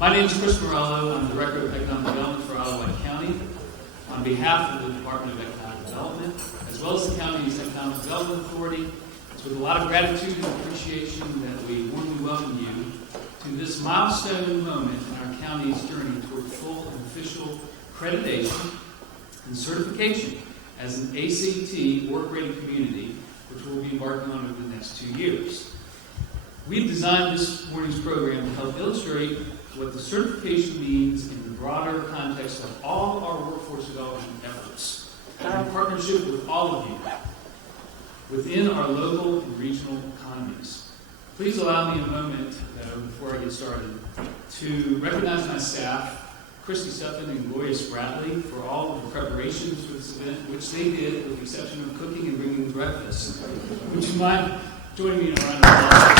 My name is Chris Morello. I'm the Director of Economic Development for Isle of Wight County. On behalf of the Department of Economic Development, as well as the county's Economic Development Authority, it's with a lot of gratitude and appreciation that we warmly welcome you to this milestone moment in our county's journey toward full and official accreditation and certification as an ACT work-ready community, which we'll be embarking on over the next 2 years. We've designed this morning's program to help illustrate what the certification means in the broader context of all our workforce development efforts, in partnership with all of you within our local and regional economies. Please allow me a moment, before I get started, to recognize my staff, Christy Stephan and Gloria Spradley, for all of the preparations for this event, which they did with the exception of cooking and bringing the breakfast. Would you mind joining me in a round of applause?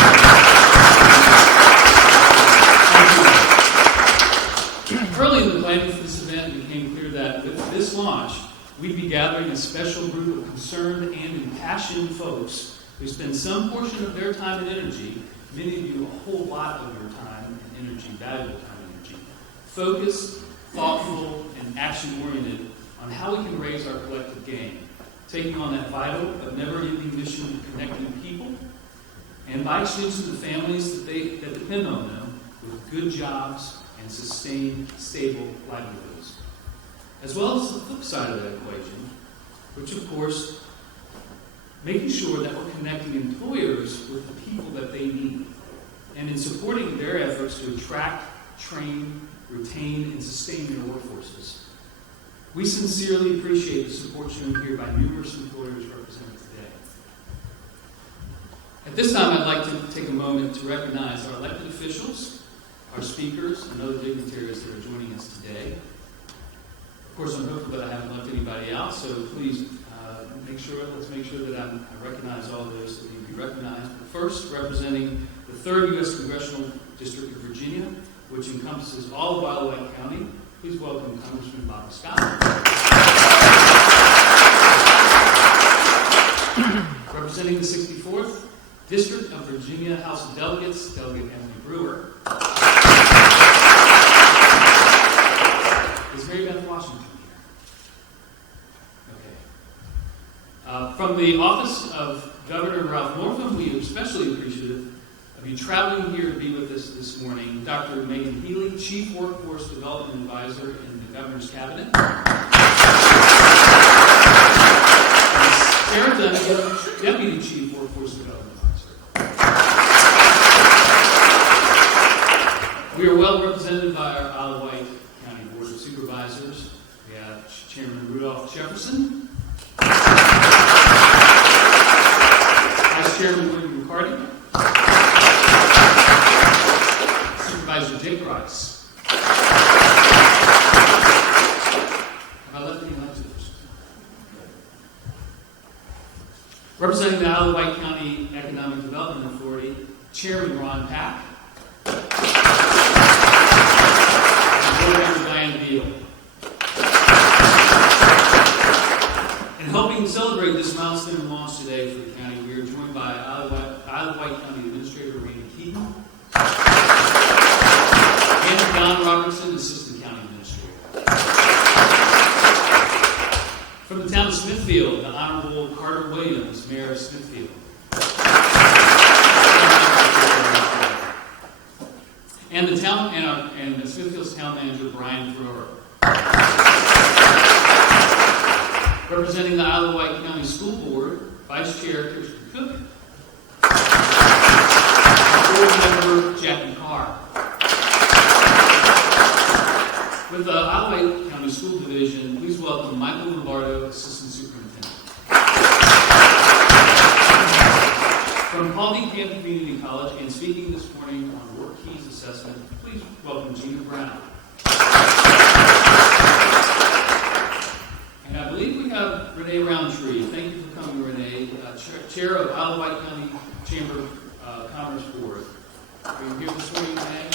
Early in the planning for this event, it became clear that with this launch, we'd be gathering a special group of concerned and impassioned folks who spend some portion of their time and energy, many of you a whole lot of your time and energy, valuable time and energy, focused, thoughtful, and action-oriented on how we can raise our collective game, taking on that vital but never-ending mission of connecting people, and by extension the families that depend on them, with good jobs and sustained, stable livelihoods. As well as the flip side of that equation, which of course, making sure that we're connecting employers with the people that they need, and in supporting their efforts to attract, train, retain, and sustain their workforces. We sincerely appreciate the support shown here by numerous employers represented today. At this time, I'd like to take a moment to recognize our elected officials, our speakers, and other dignitaries that are joining us today. Of course, I'm hopeful that I haven't left anybody out, so please let's make sure that I recognize all those that need to be recognized. But first, representing the 3rd U.S. Congressional District of Virginia, which encompasses all of Isle of Wight County, please welcome Congressman Bobby Scott. Representing the 64th District of Virginia House of Delegates, Delegate Emily Brewer. Is Mary Beth Washington here? Okay. From the Office of Governor Ralph Northam, we are especially appreciative of you traveling here to be with us this morning. Dr. Megan Healy, Chief Workforce Development Advisor in the Governor's Cabinet. Sarah Duncan, Deputy Chief Workforce Development Advisor. We are well represented by our Isle of Wight County Board of Supervisors. We have Chairman Rudolph Jefferson, Vice Chairman William McCarty, Supervisor Dick Rice. Have I left any electeds? Representing the Isle of Wight County Economic Development Authority, Chairman Ron Pack, and Board Member Diane Beal. And helping celebrate this milestone launch today for the county, we are joined by Isle of Wight County Administrator Randy Keaton and Don Robertson, Assistant County Administrator. From the town of Smithfield, the Honorable Carter Williams, Mayor of Smithfield. And the town and Smithfield's town manager, Brian Thrower. Representing the Isle of Wight County School Board, Vice Chair Kirsten Cook, and Board Member Jackie Carr. With the Isle of Wight County School Division, please welcome Michael Lombardo, Assistant Superintendent. From Paulding Camp Community College, and speaking this morning on Work Keys Assessment, please welcome Gina Brown. And I believe we have Renee Roundtree. Thank you for coming, Renee, Chair of Isle of Wight County Chamber Commerce Board. Are you here this morning, Renee?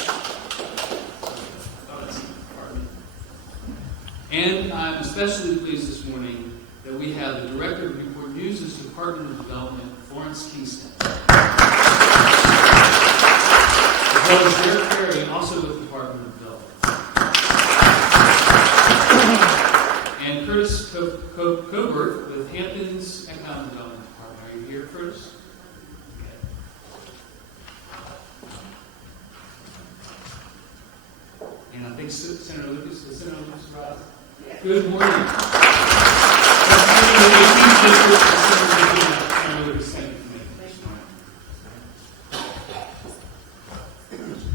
And I'm especially pleased this morning that we have the Director of Newport News' Department of Development, Florence Kingston. As well as Derek Perry, also with the Department of Are you here, Curtis? And I think Senator Lucas, is Senator Lucas right? Yeah. Good morning. Senator Lucas, thank you for making this.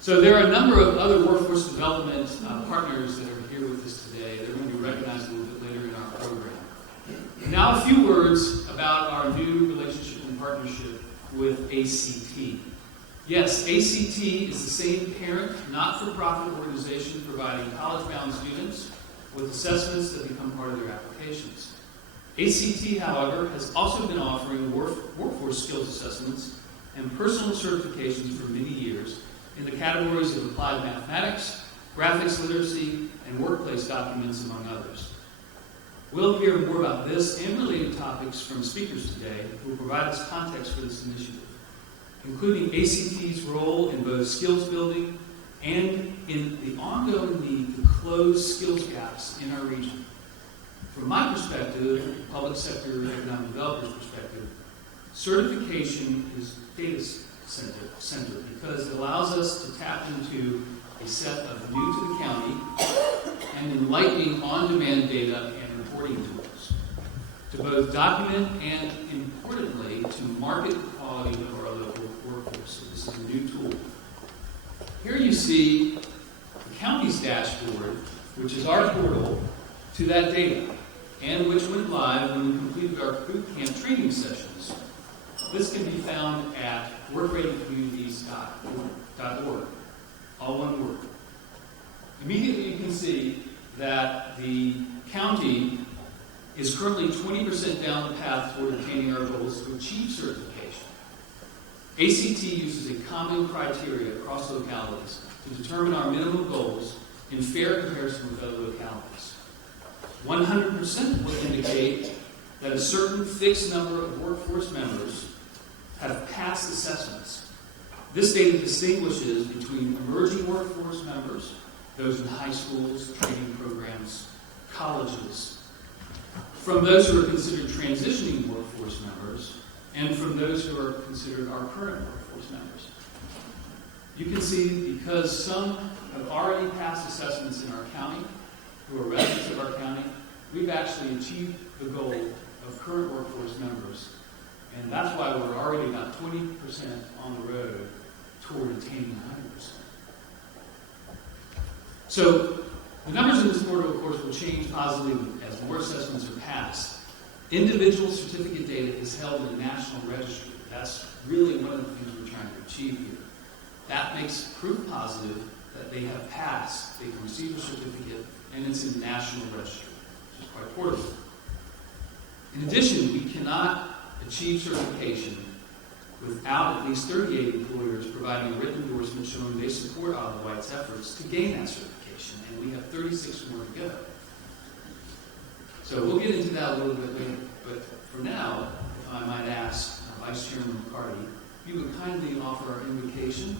So there are a number of other workforce development partners that are here with us today. They're going to be recognized a little bit later in our program. Now a few words about our new relationship and partnership with ACT. Yes, ACT is the same parent, not-for-profit organization providing college-bound students with assessments that become part of their applications. ACT, however, has also been offering workforce skills assessments and personal certifications for many years in the categories of applied mathematics, graphics literacy, and workplace documents, among others. We'll hear more about this and related topics from speakers today who will provide us context for this initiative, including ACT's role in both skills building and in the ongoing need to close skills gaps in our region. From my perspective, public sector economic developers' perspective, certification is data center because it allows us to tap into a set of new to the county and enlightening on-demand data and reporting tools to both document and, importantly, to market the quality of our local workforce. So this is a new tool. Here you see the county's dashboard, which is our portal to that data, and which went live when we completed our boot camp training sessions. This can be found at workreadycommunities.org, all one word. Immediately you can see that the county is currently 20% down the path toward attaining our goals to achieve certification. ACT uses a common criteria across localities to determine our minimum goals in fair comparison with other localities. 100% will indicate that a certain fixed number of workforce members have passed assessments. This data distinguishes between emerging workforce members, those in high schools, training programs, colleges, from those who are considered transitioning workforce members, and from those who are considered our current workforce members. You can see because some have already passed assessments in our county, who are residents of our county, we've actually achieved the goal of current workforce members. And that's why we're already about 20% on the road toward attaining 100%. So the numbers in this portal, of course, will change positively as more assessments are passed. Individual certificate data is held in a national registry. That's really one of the things we're trying to achieve here. That makes proof positive that they have passed. They can receive a certificate, and it's in the national registry, which is quite portable. In addition, we cannot achieve certification without at least 38 employers providing a written endorsement showing they support Olive White's efforts to gain that certification, and we have 36 more to go. So we'll get into that a little bit later, but for now, if I might ask Vice Chairman McCarty, if you would kindly offer our invocation,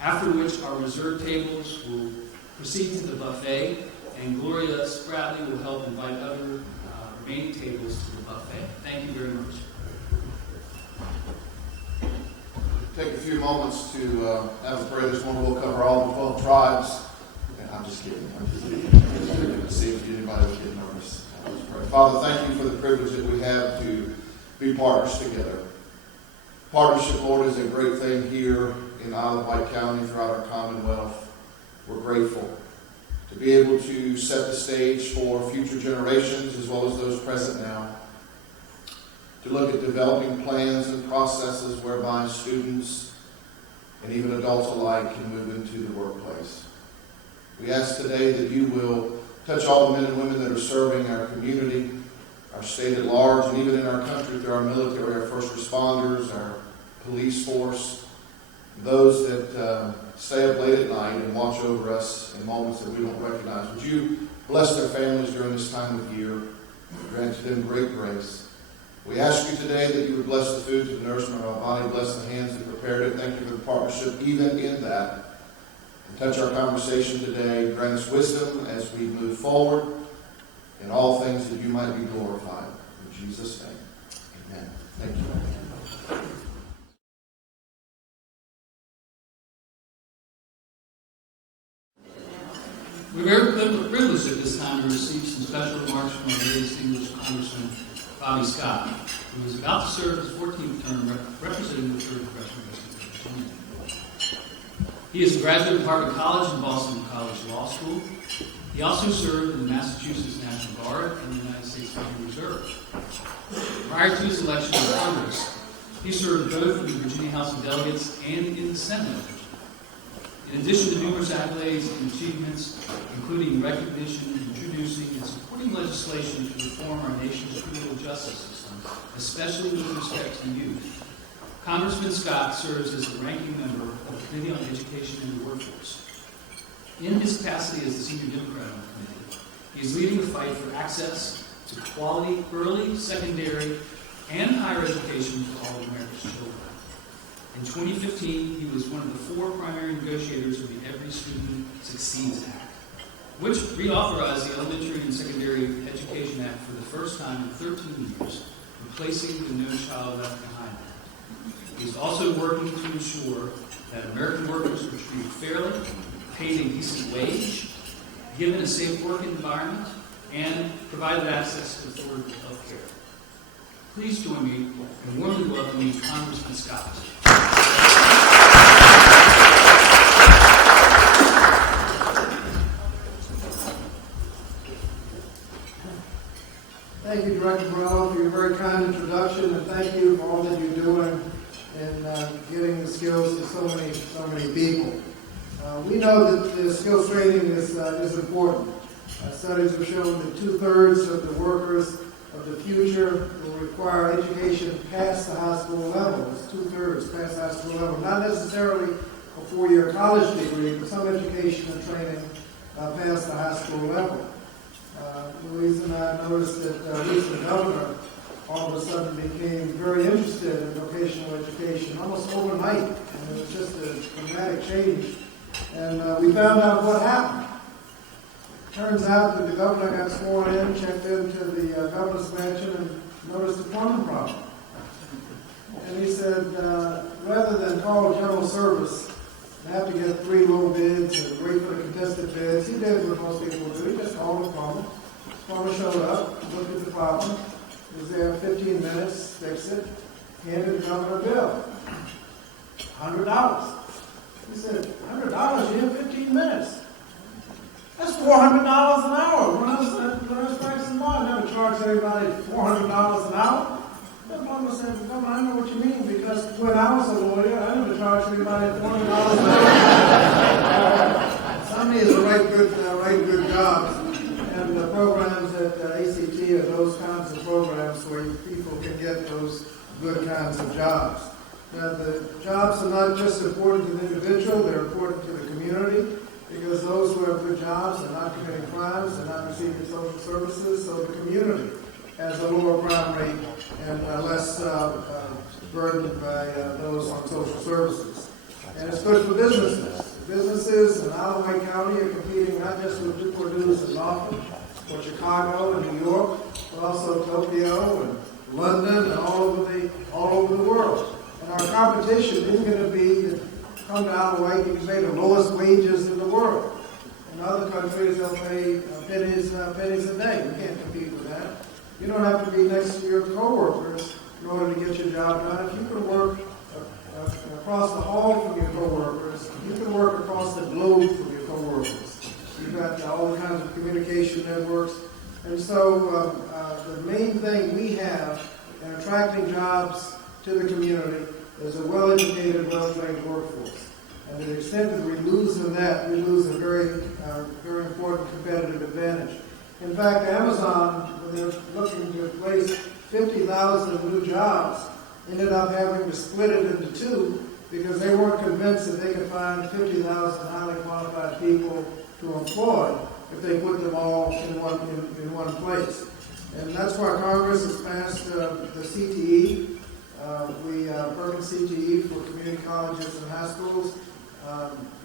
after which our reserve tables will proceed to the buffet, and Gloria Spratly will help invite other remaining tables to the buffet. Thank you very much. Take a few moments to have a prayer this morning. We'll cover all the 12 tribes. And I'm just kidding. See if anybody was getting nervous. Let's pray. Father, thank you for the privilege that we have to be partners together. Partnership, Lord, is a great thing here in Isle of Wight County throughout our Commonwealth. We're grateful to be able to set the stage for future generations as well as those present now. To look at developing plans and processes whereby students and even adults alike can move into the workplace. We ask today that you will touch all the men and women that are serving our community, our state at large, and even in our country through our military, our first responders, our police force, those that stay up late at night and watch over us in moments that we don't recognize. Would you bless their families during this time of year, grant to them great grace. We ask you today that you would bless the food to the nourishment of our body, bless the hands that prepared it. Thank you for the partnership even in that. And touch our conversation today. Grant us wisdom as we move forward in all things that you might be glorified. In Jesus' name, Amen. Thank you. We're very privileged at this time to receive some special remarks from our very distinguished Congressman Bobby Scott, who is about to serve his 14th term representing the 3rd Congressional District of Virginia. He is a graduate of Harvard College and Boston College Law School. He also served in the Massachusetts National Guard and the United States Army Reserve. Prior to his election to Congress, he served both in the Virginia House of Delegates and in the Senate of Virginia. In addition to numerous accolades and achievements, including recognition, introducing, and supporting legislation to reform our nation's criminal justice system, especially with respect to youth, Congressman Scott serves as the ranking member of the Committee on Education and the Workforce. In his capacity as the Senior Democrat on the committee, he is leading the fight for access to quality early, secondary, and higher education for all of America's children. In 2015, he was one of the 4 primary negotiators of the Every Student Succeeds Act, which reauthorized the Elementary and Secondary Education Act for the first time in 13 years, replacing the No Child Left Behind Act. He is also working to ensure that American workers are treated fairly, paid a decent wage, given a safe work environment, and provided access to affordable health care. Please join me in warmly welcoming Congressman Scott. Thank you, Director Morello, for your very kind introduction, and thank you for all that you're doing in getting the skills to so many people. We know that the skills training is important. Studies have shown that 2/3 of the workers of the future will require education past the high school level. It's 2/3 past the high school level. Not necessarily a 4-year college degree, but some education and training past the high school level. Louise and I noticed that recent governor all of a sudden became very interested in vocational education almost overnight, and it was just a dramatic change. And we found out what happened. Turns out that the governor got sworn in, checked into the governor's mansion, and noticed a plumbing problem. And he said, rather than call general service and have to get 3 low bids and wait for the contested bids, he did what most people do. He just called the plumber. The plumber showed up, looked at the problem, was there in 15 minutes, fixed it, handed the governor a bill. $100. He said, $100 in 15 minutes? That's $400 an hour. When I was practicing law, I never charged anybody $400 an hour. The plumber said, Governor, I know what you mean, because when I was a lawyer, I never charged anybody $400 an hour. Somebody is writing good jobs. And the programs at ACT are those kinds of programs where people can get those good kinds of jobs. Now, the jobs are not just important to the individual, they're important to the community, because those who have good jobs are not committing crimes, they're not receiving social services, so the community has a lower crime rate and less burdened by those on social services. And it's good for businesses. Businesses in Alabama County are competing not just with Newport News and Lawton, or Chicago and New York, but also Tokyo and London and all over the world. And our competition isn't going to be to come to Alabama, you can pay the lowest wages in the world. In other countries, they'll pay pennies a day. We can't compete with that. You don't have to be next to your coworkers in order to get your job done. If you can work across the hall from your coworkers, you can work across the globe from your coworkers. You've got all kinds of communication networks. And so the main thing we have in attracting jobs to the community is a well-educated, well-trained workforce. And to the extent that we lose in that, we lose a very important competitive advantage. In fact, Amazon, when they're looking to place 50,000 new jobs, ended up having to split it into 2 because they weren't convinced that they could find 50,000 highly qualified people to employ if they put them all in one place. And that's why Congress has passed the CTE. Perkins CTE for community colleges and high schools.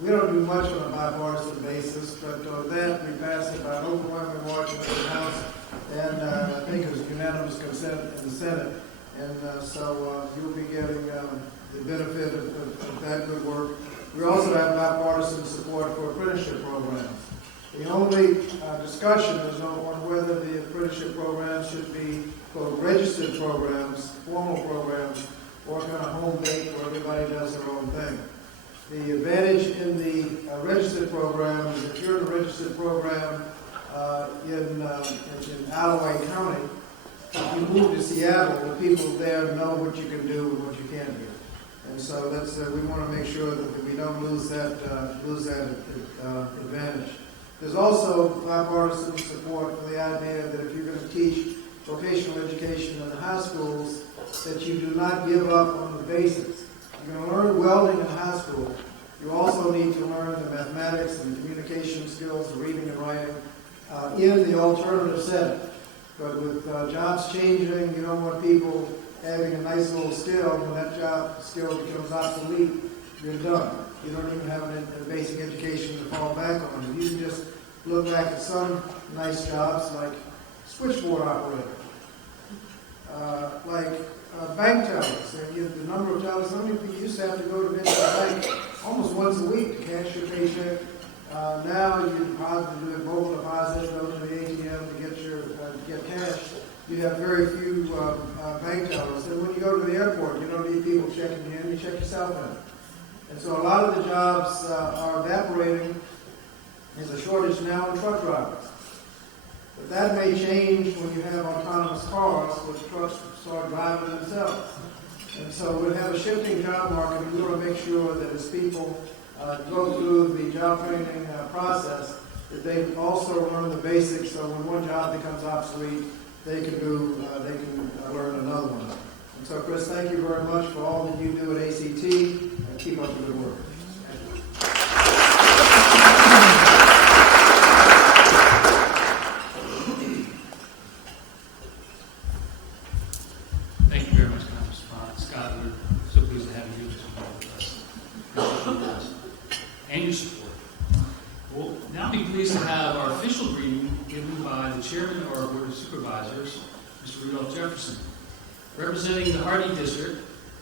We don't do much on a bipartisan basis, but that we passed it by an overwhelming margin in the House, and I think it was unanimous consent in the Senate. And so you'll be getting the benefit of that good work. We also have bipartisan support for apprenticeship programs. The only discussion is on whether the apprenticeship programs should be, quote, registered programs, formal programs, or kind of home bake where everybody does their own thing. The advantage in the registered program is if you're in a registered program in Allouez County, if you move to Seattle, the people there know what you can do and what you can't do. And so that's we want to make sure that we don't lose that advantage. There's also bipartisan support for the idea that if you're going to teach vocational education in the high schools, that you do not give up on the basics. You're going to learn welding in high school. You also need to learn the mathematics and communication skills, the reading and writing, in the alternative setting. But with jobs changing, you don't want people having a nice little skill. When that skill becomes obsolete, you're done. You don't even have a basic education to fall back on. You can just look back at some nice jobs like switchboard operator, like bank tellers. The number of tellers, some people used to have to go to the bank almost once a week to cash your paycheck. Now you probably do a mobile deposit, go to the ATM to get cash. You have very few bank tellers. And when you go to the airport, you don't need people checking you in, you check yourself in. And so a lot of the jobs are evaporating. There's a shortage now in truck drivers. But that may change when you have autonomous cars, which trucks start driving themselves. And so we'll have a shifting job market, and we want to make sure that as people go through the job training process, that they also learn the basics, so when one job becomes obsolete, they can learn another one. And so, Chris, thank you very much for all that you do at ACT, and keep up the good work. Thank you very much, Congressman Scott. We're so pleased to have you involved with us. And your support. We'll now be pleased to have our official greeting given by the chairman of our Board of Supervisors, Mr. Rudolph Jefferson. Representing the Hardy District,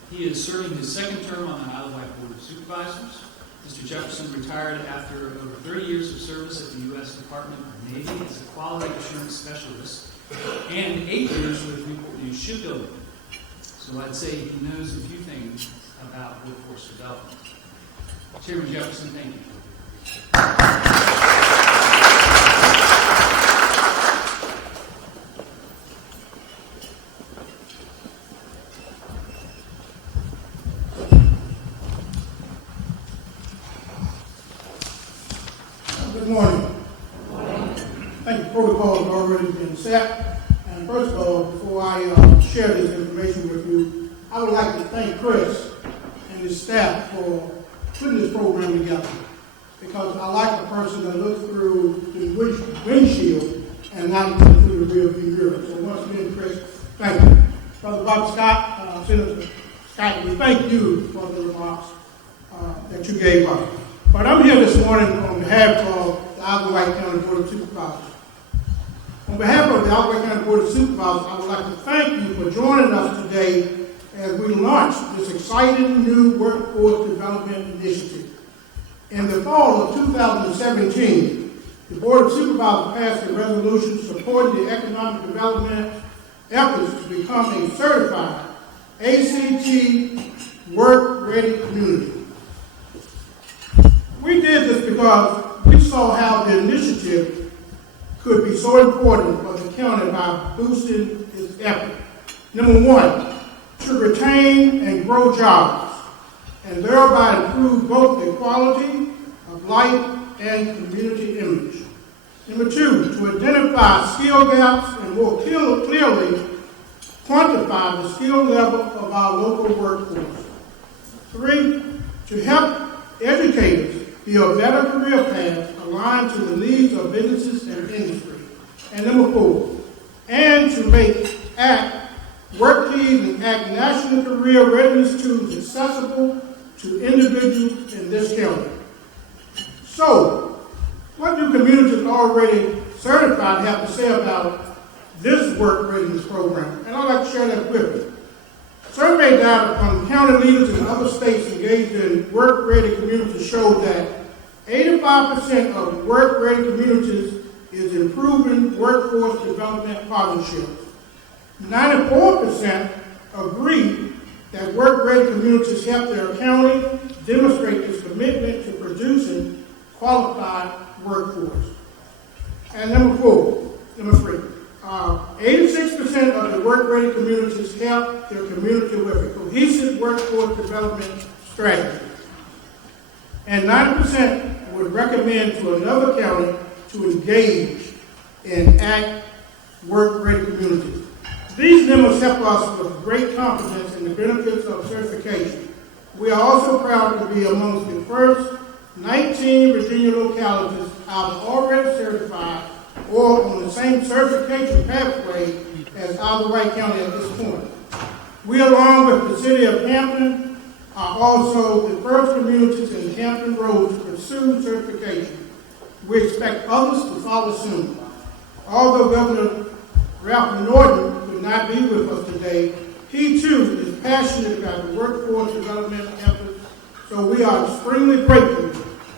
he is serving his second term on the Allouez Board of Supervisors. Mr. Jefferson retired after over 30 years of service at the U.S. Department of Navy as a quality assurance specialist and 8 years with Newport News Shipbuilding. So I'd say he knows a few things about workforce development. Chairman Jefferson, thank you. Good morning. Thank you. Protocol has already been set. And first of all, before I share this information with you, I would like to thank Chris and his staff for putting this program together. Because I like a person that looks through the windshield and not through the rear view mirror. So once again, Chris, thank you. Brother Bob Scott, Senator Scott, we thank you for the remarks that you gave us. But I'm here this morning on behalf of the Allouez County Board of Supervisors. On behalf of the Allouez County Board of Supervisors, I would like to thank you for joining us today as we launch this exciting new workforce development initiative. In the fall of 2017, the Board of Supervisors passed a resolution supporting the economic development efforts to become a certified ACT work-ready community. We did this because we saw how the initiative could be so important for the county by boosting its effort. Number one, to retain and grow jobs, and thereby improve both the quality of life and community image. Number two, to identify skill gaps and more clearly quantify the skill level of our local workforce. Three, to help educators build better career paths aligned to the needs of businesses and industry. And number four, and to make WorkKeys and ACT National Career Readiness Tools accessible to individuals in this county. So, what do communities already certified have to say about this work readiness program? And I'd like to share that with you. Survey data from county leaders in other states engaged in work-ready communities showed that 85% of work-ready communities is improving workforce development partnerships. 94% agree that work-ready communities help their county demonstrate its commitment to producing qualified workforce. And number three, 86% of the work-ready communities help their community with a cohesive workforce development strategy. And 90% would recommend to another county to engage in ACT work-ready communities. These numbers help us with great confidence in the benefits of certification. We are also proud to be amongst the first 19 Virginia localities either already certified or on the same certification pathway as Isle of Wight County at this point. We, along with the city of Hampton, are also the first communities in Hampton Roads to pursue certification. We expect others to follow soon. Although Governor Ralph Northam could not be with us today, he too is passionate about the workforce development efforts, so we are extremely grateful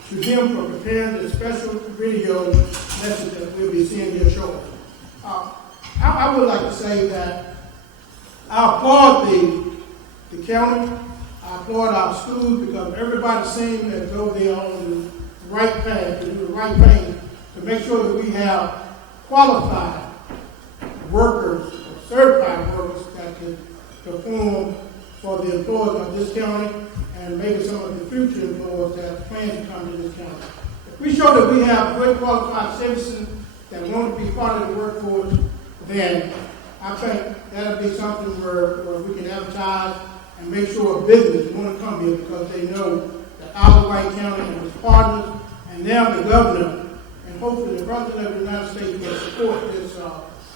to him for preparing this special video message that we'll be seeing here shortly. I would like to say that I applaud the county, I applaud our schools, because everybody seems as though they are on the right path to do the right thing to make sure that we have qualified workers, certified workers that can perform for the employers of this county and maybe some of the future employers that plan to come to this county. If we show that we have good qualified citizens that want to be part of the workforce, then I think that'll be something where we can advertise and make sure business want to come here because they know that Isle of Wight County and its partners, and now the governor, and hopefully the President of the United States will support this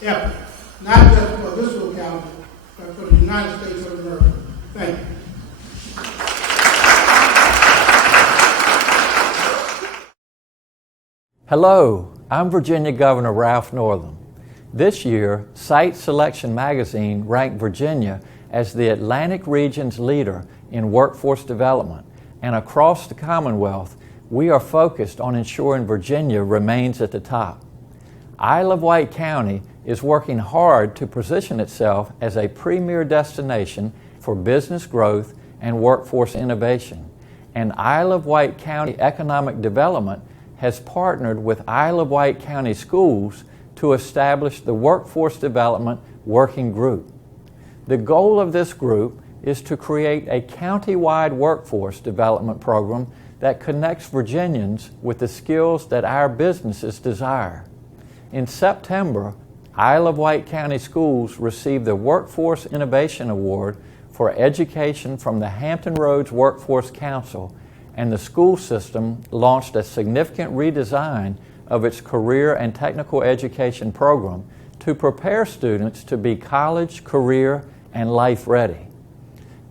effort, not just for this locality, but for the United States of America. Thank you. Hello, I'm Virginia Governor Ralph Northam. This year, Site Selection Magazine ranked Virginia as the Atlantic region's leader in workforce development, and across the Commonwealth, we are focused on ensuring Virginia remains at the top. Isle of Wight County is working hard to position itself as a premier destination for business growth and workforce innovation, and Isle of Wight County Economic Development has partnered with Isle of Wight County Schools to establish the Workforce Development Working Group. The goal of this group is to create a county-wide workforce development program that connects Virginians with the skills that our businesses desire. In September, Isle of Wight County Schools received the Workforce Innovation Award for education from the Hampton Roads Workforce Council, and the school system launched a significant redesign of its career and technical education program to prepare students to be college, career, and life ready.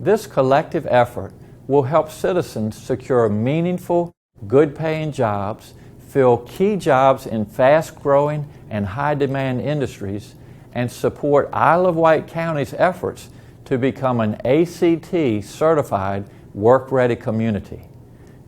This collective effort will help citizens secure meaningful, good-paying jobs, fill key jobs in fast-growing and high-demand industries, and support Isle of Wight County's efforts to become an ACT-certified work-ready community.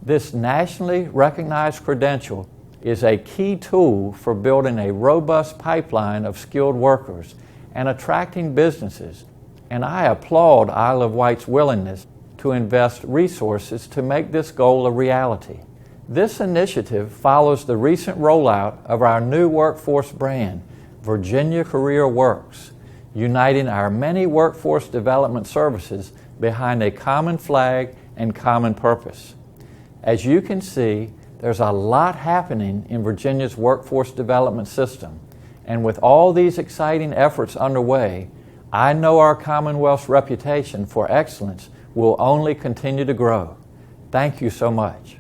This nationally recognized credential is a key tool for building a robust pipeline of skilled workers and attracting businesses, and I applaud Isle of Wight's willingness to invest resources to make this goal a reality. This initiative follows the recent rollout of our new workforce brand, Virginia Career Works, uniting our many workforce development services behind a common flag and common purpose. As you can see, there's a lot happening in Virginia's workforce development system, and with all these exciting efforts underway, I know our Commonwealth's reputation for excellence will only continue to grow. Thank you so much.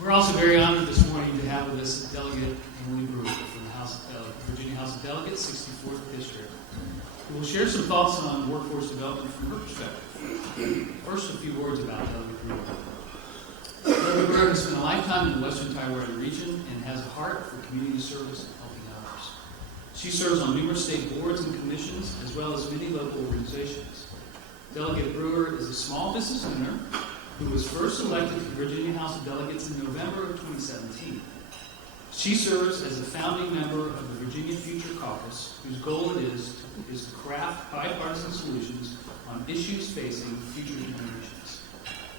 We're also very honored this morning to have with us Delegate Emily Brewer from the Virginia House of Delegates, 64th District, who will share some thoughts on workforce development from her perspective. First, a few words about Delegate Brewer. Delegate Brewer has spent a lifetime in the Western Taiwan region and has a heart for community service and helping others. She serves on numerous state boards and commissions, as well as many local organizations. Delegate Brewer is a small business owner who was first elected to the Virginia House of Delegates in November of 2017. She serves as a founding member of the Virginia Future Caucus, whose goal it is to craft bipartisan solutions on issues facing future generations.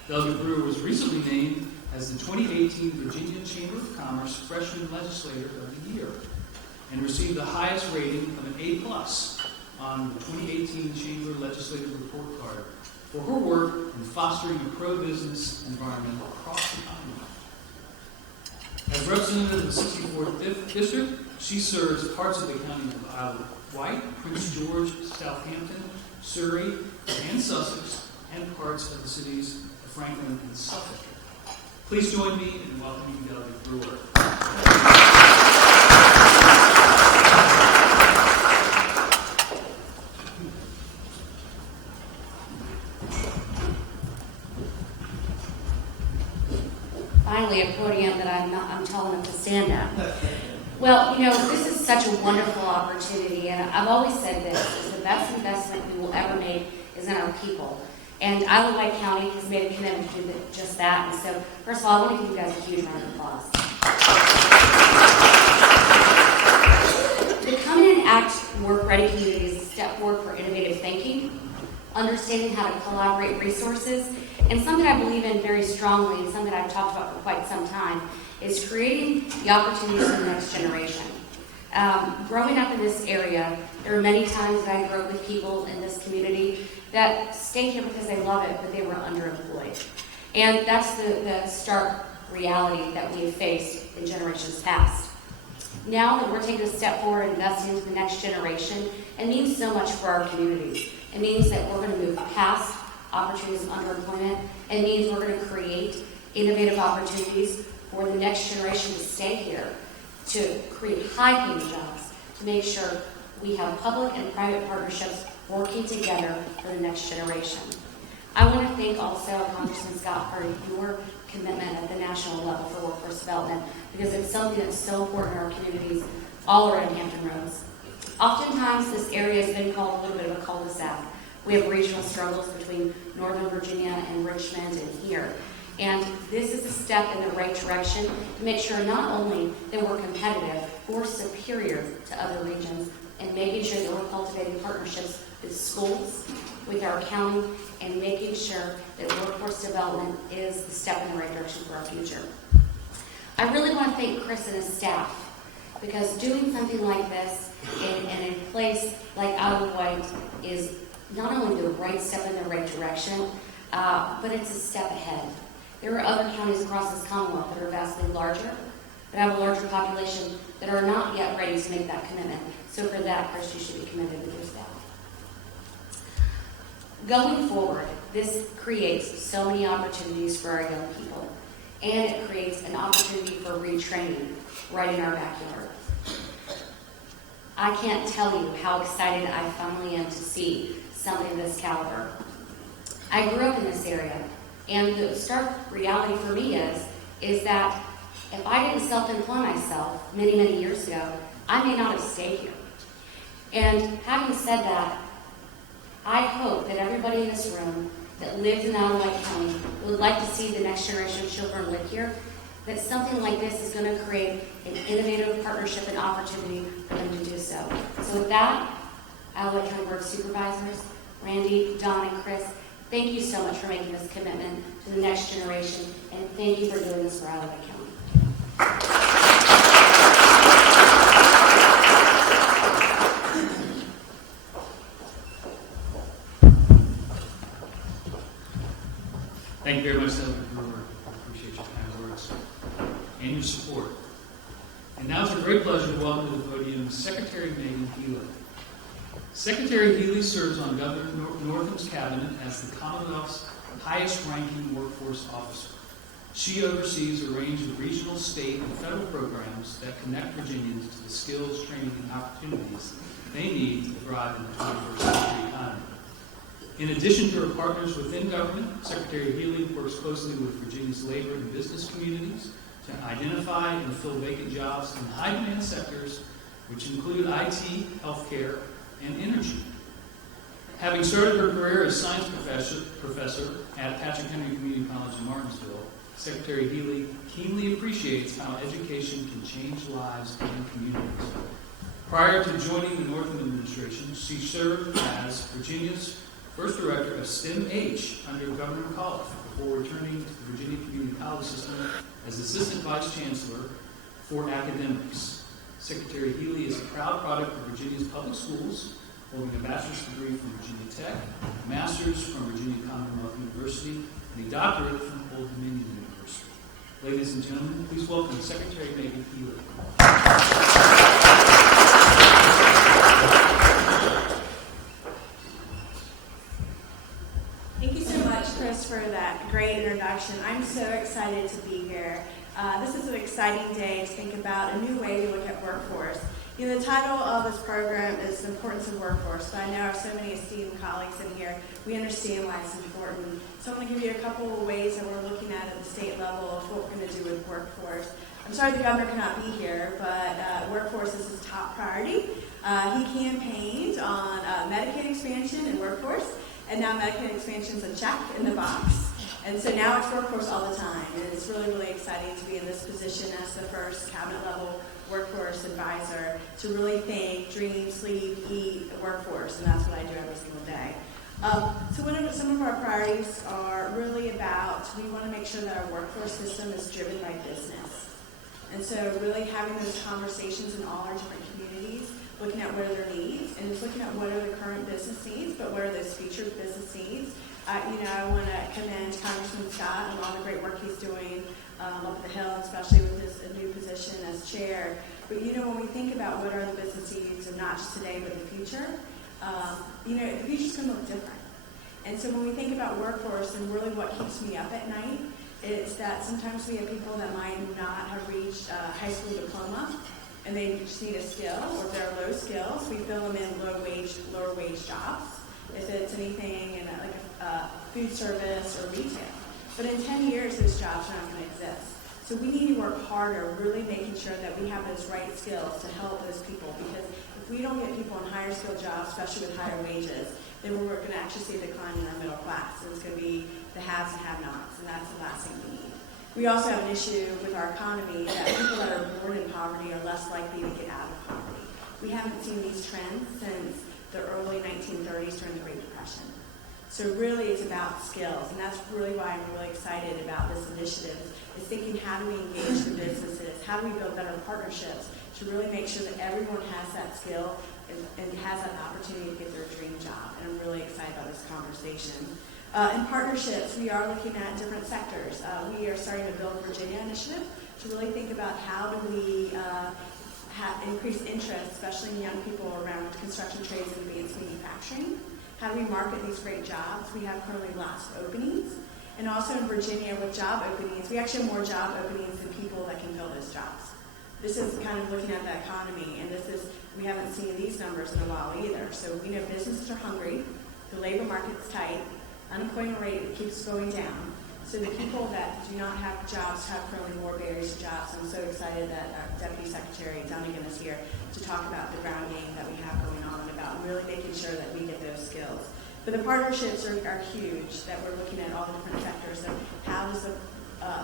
Delegate Brewer was recently named as the 2018 Virginia Chamber of Commerce Freshman Legislator of the Year and received the highest rating of an A+ on the 2018 Chamber Legislative Report Card for her work in fostering a pro-business environment across the Commonwealth. As representative of the 64th District, she serves parts of the county of Isle of Wight, Prince George, Southampton, Surrey, and Sussex, and parts of the cities of Franklin and Suffolk. Please join me in welcoming Delegate Brewer. Finally, a podium that I'm tall enough to stand at. Well, this is such a wonderful opportunity, and I've always said this, is the best investment we will ever make is in our people. And Isle of Wight County has made a commitment to do just that. And so, first of all, I want to give you guys a huge round of applause. The Come In and Act Work Ready community is a step forward for innovative thinking, understanding how to collaborate resources, and something I believe in very strongly, and something I've talked about for quite some time, is creating the opportunities for the next generation. Growing up in this area, there were many times that I grew up with people in this community that stayed here because they love it, but they were underemployed. And that's the stark reality that we have faced in generations past. Now that we're taking a step forward and investing into the next generation, it means so much for our communities. It means that we're going to move past opportunities of underemployment. It means we're going to create innovative opportunities for the next generation to stay here, to create high-paying jobs, to make sure we have public and private partnerships working together for the next generation. I want to thank also Congressman Scott for your commitment at the national level for workforce development, because it's something that's so important in our communities all around Hampton Roads. Oftentimes, this area has been called a little bit of a cul-de-sac. We have regional struggles between Northern Virginia and Richmond and here. And this is a step in the right direction to make sure not only that we're competitive or superior to other regions, and making sure that we're cultivating partnerships with schools, with our county, and making sure that workforce development is the step in the right direction for our future. I really want to thank Chris and his staff, because doing something like this in a place like Isle of Wight is not only the right step in the right direction, but it's a step ahead. There are other counties across this Commonwealth that are vastly larger, that have a larger population, that are not yet ready to make that commitment. So for that, Chris, you should be commended with your staff. Going forward, this creates so many opportunities for our young people, and it creates an opportunity for retraining right in our backyard. I can't tell you how excited I finally am to see something of this caliber. I grew up in this area, and the stark reality for me is that if I didn't self-employ myself many, many years ago, I may not have stayed here. And having said that, I hope that everybody in this room that lives in Isle of Wight County would like to see the next generation of children live here, that something like this is going to create an innovative partnership and opportunity for them to do so. So with that, Isle of Wight County Board of Supervisors, Randy, Don, and Chris, thank you so much for making this commitment to the next generation, and thank you for doing this for Isle of Wight County. Thank you very much, Senator Brewer. I appreciate your kind words and your support. And now it's a great pleasure to welcome to the podium Secretary Megan Healy. Secretary Healy serves on Governor Northam's cabinet as the Commonwealth's highest-ranking workforce officer. She oversees a range of regional, state, and federal programs that connect Virginians to the skills, training, and opportunities they need to thrive in the 21st century economy. In addition to her partners within government, Secretary Healy works closely with Virginia's labor and business communities to identify and fill vacant jobs in high-demand sectors which include IT, healthcare, and energy. Having started her career as science professor at Patrick Henry Community College in Martinsville, Secretary Healy keenly appreciates how education can change lives and communities. Prior to joining the Northam administration, she served as Virginia's first director of STEM-H under Governor McAuliffe before returning to the Virginia Community College System as Assistant Vice Chancellor for Academics. Secretary Healy is a proud product of Virginia's public schools, holding a bachelor's degree from Virginia Tech, a master's from Virginia Commonwealth University, and a doctorate from Old Dominion University. Ladies and gentlemen, please welcome Secretary Megan Healy. Thank you so much, Chris, for that great introduction. I'm so excited to be here. This is an exciting day to think about a new way to look at workforce. You know, the title of this program is The Importance of Workforce, but I know I have so many esteemed colleagues in here. We understand why it's important. So I'm going to give you a couple of ways that we're looking at the state level of what we're going to do with workforce. I'm sorry the governor cannot be here, but workforce is his top priority. He campaigned on Medicaid expansion and workforce, and now Medicaid expansion is a check in the box. And so now it's workforce all the time, and it's really, really exciting to be in this position as the first cabinet-level workforce advisor to really think, dream, sleep, eat workforce, and that's what I do every single day. So some of our priorities are really about, we want to make sure that our workforce system is driven by business. And so really having those conversations in all our different communities, looking at what are their needs, and just looking at what are the current business needs, but what are those future business needs. I want to commend Congressman Scott and all the great work he's doing up at the Hill, especially with his new position as chair. But when we think about what are the business needs of not just today but the future, the future's going to look different. And so when we think about workforce and really what keeps me up at night, it's that sometimes we have people that might not have reached a high school diploma and they just need a skill, or if they're low skills, we fill them in lower wage jobs. If it's anything in like a food service or retail. But in 10 years, those jobs are not going to exist. So we need to work harder, really making sure that we have those right skills to help those people. Because if we don't get people in higher skilled jobs, especially with higher wages, then we're going to actually see a decline in our middle class. And it's going to be the haves and have-nots, and that's the last thing we need. We also have an issue with our economy that people that are born in poverty are less likely to get out of poverty. We haven't seen these trends since the early 1930s during the Great Depression. So really it's about skills, and that's really why I'm really excited about this initiative, is thinking how do we engage the businesses, how do we build better partnerships to really make sure that everyone has that skill and has that opportunity to get their dream job. And I'm really excited about this conversation. In partnerships, we are looking at different sectors. We are starting to build Virginia initiative to really think about how do we have increased interest, especially in young people around construction trades and advanced manufacturing. How do we market these great jobs? We have currently lots of openings. And also in Virginia with job openings, we actually have more job openings than people that can fill those jobs. This is kind of looking at the economy, and we haven't seen these numbers in a while either. So we know businesses are hungry, the labor market's tight, unemployment rate keeps going down. So the people that do not have jobs have currently more barriers to jobs. I'm so excited that our Deputy Secretary Dunnigan is here to talk about the ground game that we have going on, about really making sure that we get those skills. But the partnerships are huge, that we're looking at all the different sectors of how does the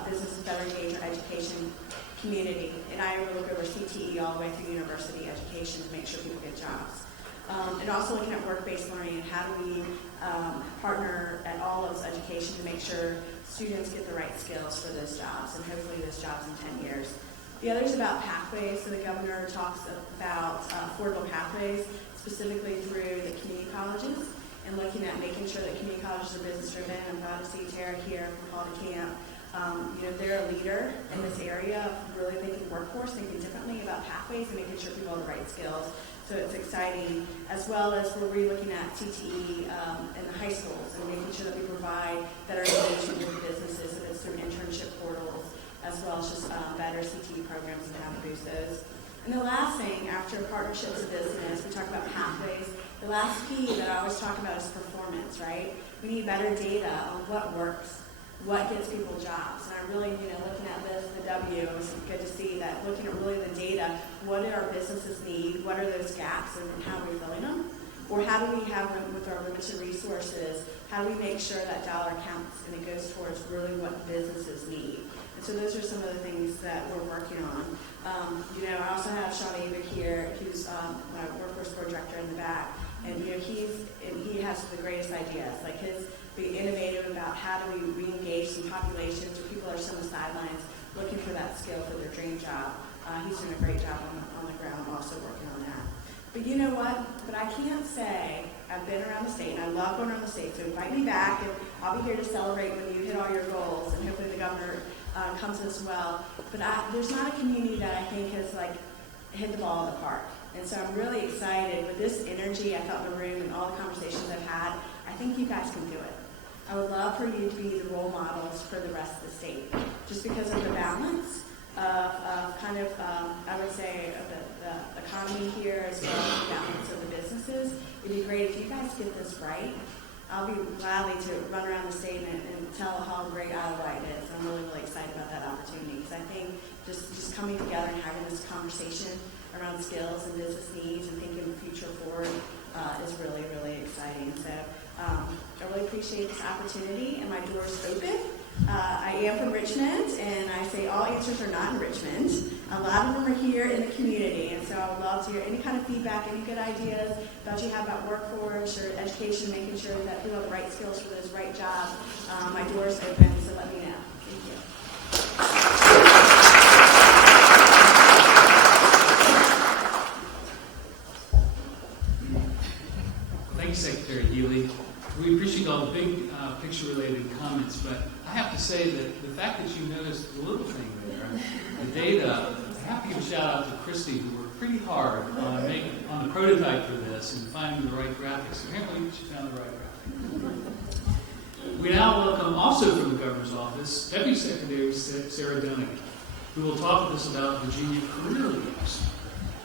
business better engage our education community. And I look over CTE all the way through university education to make sure people get jobs. And also looking at work-based learning, how do we partner at all levels of education to make sure students get the right skills for those jobs, and hopefully those jobs in 10 years. The other is about pathways. So the governor talks about affordable pathways, specifically through the community colleges, and looking at making sure that community colleges are business-driven. I'm glad to see Tara here from Paul DeCamp. They're a leader in this area of really thinking workforce, thinking differently about pathways and making sure people have the right skills. So it's exciting, as well as we're re-looking at CTE in the high schools and making sure that we provide better engagement with businesses, if it's through internship portals, as well as just better CTE programs and how to boost those. And the last thing, after partnerships with business, we talk about pathways. The last P that I always talk about is performance, right? We need better data on what works. what gets people jobs. And I really, looking at this, the W, it was good to see that, looking at really the data, what do our businesses need, what are those gaps, and how are we filling them? Or how do we have them with our limited resources, how do we make sure that dollar counts and it goes towards really what businesses need? And so those are some of the things that we're working on. I also have Sean Ava here, who's my workforce board director in the back, and he has the greatest ideas. Like be innovative about how do we re-engage some populations where people are still on the sidelines looking for that skill for their dream job. He's doing a great job on the ground, also working on that. But you know what? But I can't say I've been around the state, and I love going around the state. So invite me back, and I'll be here to celebrate when you hit all your goals, and hopefully the governor comes as well. But there's not a community that I think has hit the ball in the park. And so I'm really excited with this energy I felt in the room and all the conversations I've had. I think you guys can do it. I would love for you to be the role models for the rest of the state, just because of the balance of I would say, of the economy here, as well as the balance of the businesses. It'd be great if you guys get this right. I'll be gladly to run around the state and tell how great Isle White is. I'm really, really excited about that opportunity, because I think just coming together and having this conversation around skills and business needs and thinking the future forward is really, really exciting. So I really appreciate this opportunity, and my door's open. I am from Richmond, and I say all answers are not in Richmond. A lot of them are here in the community, and so I would love to hear any kind of feedback, any good ideas about you have about workforce or education, making sure that people have the right skills for those right jobs. My door's open, so let me know. Thank you. Thank you, Secretary Healy. We appreciate all the big picture-related comments, but I have to say that the fact that you noticed the little thing there, the data, I have to give a shout-out to Christy, who worked pretty hard on the prototype for this and finding the right graphics. Apparently, she found the right graphic. We now welcome, also from the Governor's Office, Deputy Secretary Sarah Dunnigan, who will talk with us about Virginia Career Leaders.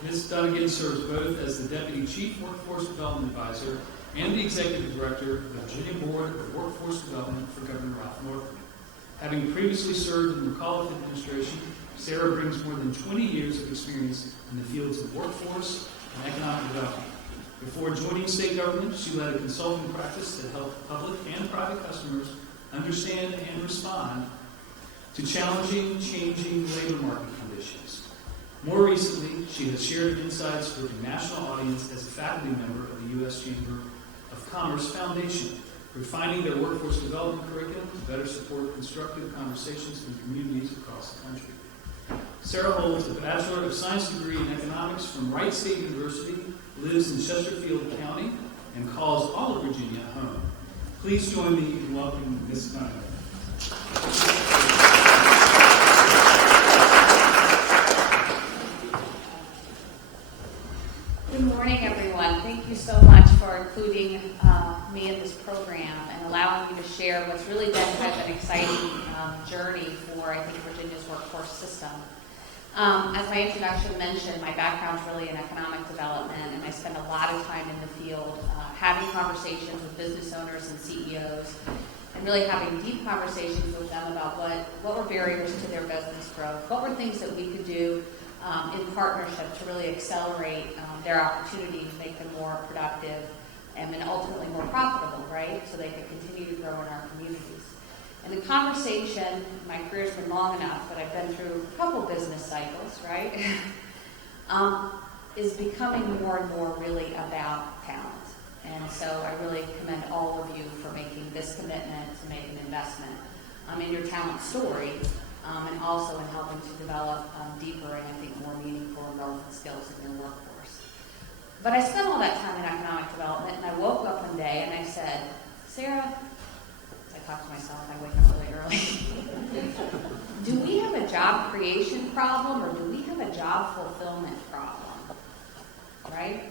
Ms. Dunnigan serves both as the Deputy Chief Workforce Development Advisor and the Executive Director of the Virginia Board of Workforce Development for Governor Ralph Northam. Having previously served in the McAuliffe administration, Sarah brings more than 20 years of experience in the fields of workforce and economic development. Before joining state government, she led a consulting practice that helped public and private customers understand and respond to challenging, changing labor market conditions. More recently, she has shared insights with a national audience as a faculty member of the U.S. Chamber of Commerce Foundation, refining their workforce development curriculum to better support constructive conversations in communities across the country. Sarah holds a Bachelor of Science degree in economics from Wright State University, lives in Chesterfield County, and calls all of Virginia home. Please join me in welcoming Ms. Dunnigan. Good morning, everyone. Thank you so much for including me in this program and allowing me to share what's really been kind of an exciting journey for, I think, Virginia's workforce system. As my introduction mentioned, my background's really in economic development, and I spend a lot of time in the field having conversations with business owners and CEOs, and really having deep conversations with them about what were barriers to their business growth, what were things that we could do in partnership to really accelerate their opportunity to make them more productive and then ultimately more profitable, right? So they could continue to grow in our communities. And the conversation, my career's been long enough, but I've been through a couple business cycles, right? Is becoming more and more really about talent. And so I really commend all of you for making this commitment to make an investment in your talent story, and also in helping to develop deeper and I think more meaningful and relevant skills in your workforce. But I spent all that time in economic development, and I woke up one day and I said, Sarah, as I talk to myself, I wake up really early. Do we have a job creation problem, or do we have a job fulfillment problem? Right?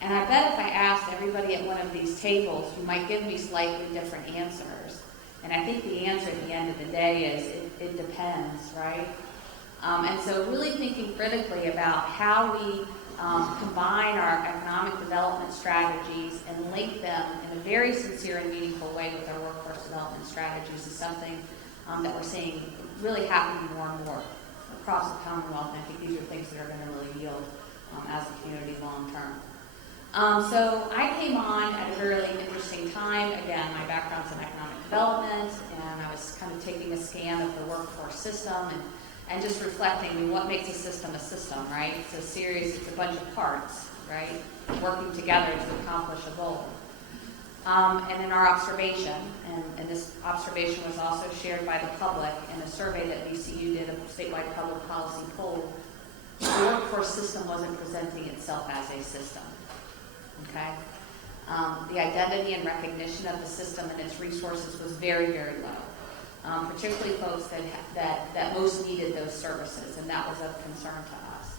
And I bet if I asked everybody at one of these tables, you might give me slightly different answers. And I think the answer at the end of the day is it depends, right? And so really thinking critically about how we combine our economic development strategies and link them in a very sincere and meaningful way with our workforce development strategies is something that we're seeing really happening more and more across the Commonwealth, and I think these are things that are going to really yield as a community long term. So I came on at a really interesting time. Again, my background's in economic development, and I was kind of taking a scan of the workforce system and just reflecting what makes a system, right? It's a series, it's a bunch of parts, right? Working together to accomplish a goal. And in our observation, and this observation was also shared by the public in a survey that VCU did, a statewide public policy poll, the workforce system wasn't presenting itself as a system, okay? The identity and recognition of the system and its resources was very, very low, particularly folks that most needed those services, and that was of concern to us.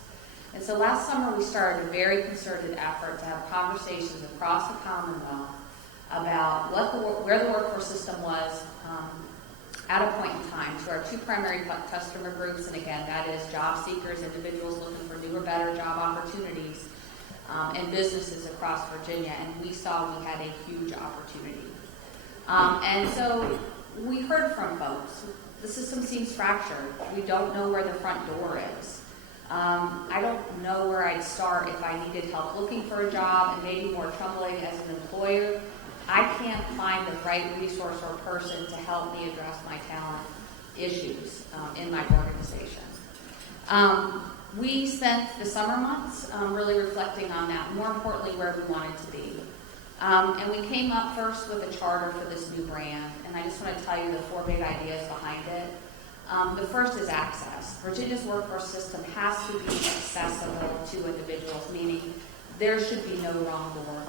And so last summer we started a very concerted effort to have conversations across the Commonwealth about where the workforce system was at a point in time to our two primary customer groups, and again, that is job seekers, individuals looking for newer, better job opportunities, and businesses across Virginia, and we saw we had a huge opportunity. And so we heard from folks. The system seems fractured. We don't know where the front door is. I don't know where I'd start if I needed help looking for a job, and maybe more troubling as an employer, I can't find the right resource or person to help me address my talent issues in my organization. We spent the summer months really reflecting on that, more importantly, where we wanted to be. And we came up first with a charter for this new brand, and I just want to tell you the 4 big ideas behind it. The first is access. Virginia's workforce system has to be accessible to individuals, meaning there should be no wrong door.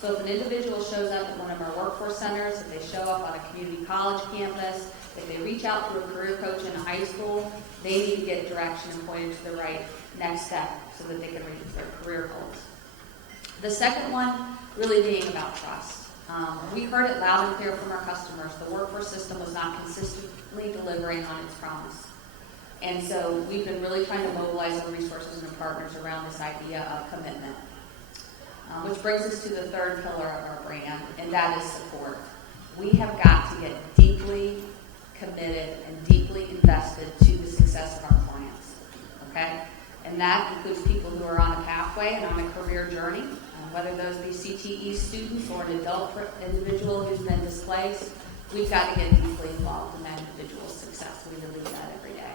So if an individual shows up at one of our workforce centers, if they show up on a community college campus, if they reach out to a career coach in a high school, they need to get direction and pointed to the right next step so that they can reach their career goals. The second one really being about trust. We heard it loud and clear from our customers. The workforce system was not consistently delivering on its promise. And so we've been really trying to mobilize our resources and partners around this idea of commitment. Which brings us to the third pillar of our brand, and that is support. We have got to get deeply committed and deeply invested to the success of our clients, okay? And that includes people who are on a pathway and on a career journey, whether those be CTE students or an adult individual who's been displaced. We've got to get deeply involved in that individual's success. We believe that every day.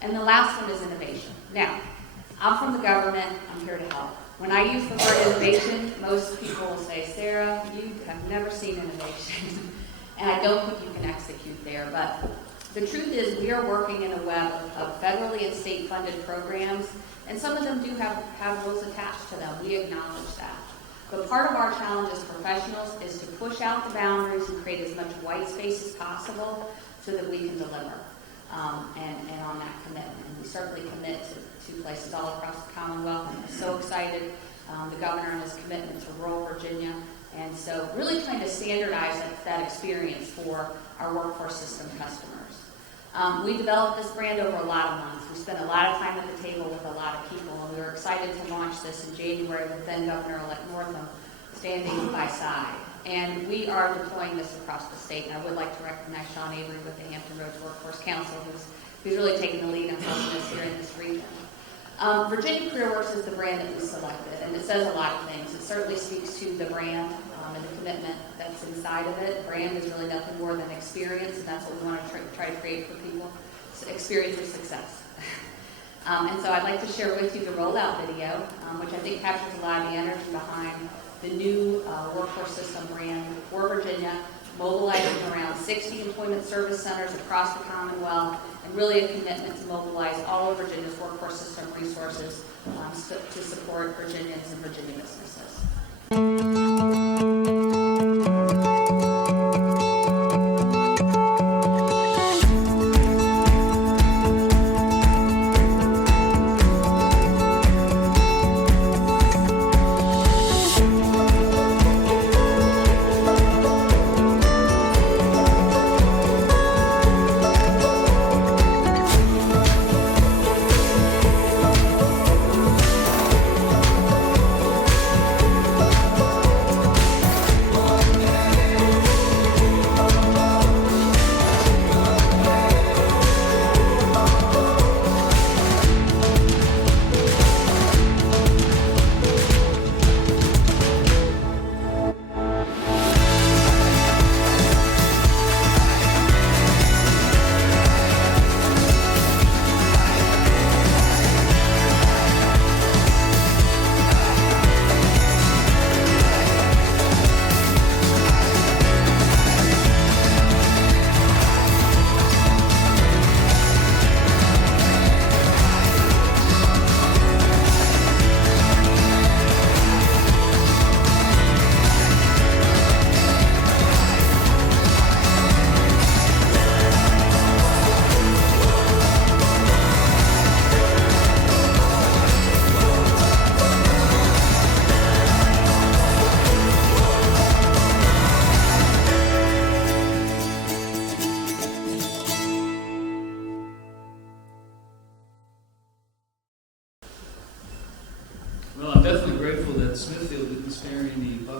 And the last one is innovation. Now, I'm from the government. I'm here to help. When I use the word innovation, most people will say, Sarah, you have never seen innovation. And I don't think you can execute there. But the truth is we are working in a web of federally and state-funded programs, and some of them do have rules attached to them. We acknowledge that. But part of our challenge as professionals is to push out the boundaries and create as much white space as possible so that we can deliver and on that commitment. And we certainly commit to places all across the Commonwealth, and I'm so excited, the governor and his commitment to rural Virginia, and so really trying to standardize that experience for our workforce system customers. We developed this brand over a lot of months. We spent a lot of time at the table with a lot of people, and we were excited to launch this in January with then Governor-elect Northam standing by side. And we are deploying this across the state, and I would like to recognize Sean Avery with the Hampton Roads Workforce Council, who's really taking the lead in helping us here in this region. Virginia CareerWorks is the brand that we selected, and it says a lot of things. It certainly speaks to the brand and the commitment that's inside of it. Brand is really nothing more than experience, and that's what we want to try to create for people, experience of success. And so I'd like to share with you the rollout video, which I think captures a lot of the energy behind the new workforce system brand for Virginia, mobilizing around 60 employment service centers across the Commonwealth, and really a commitment to mobilize all of Virginia's workforce system resources to support Virginians and Virginia businesses.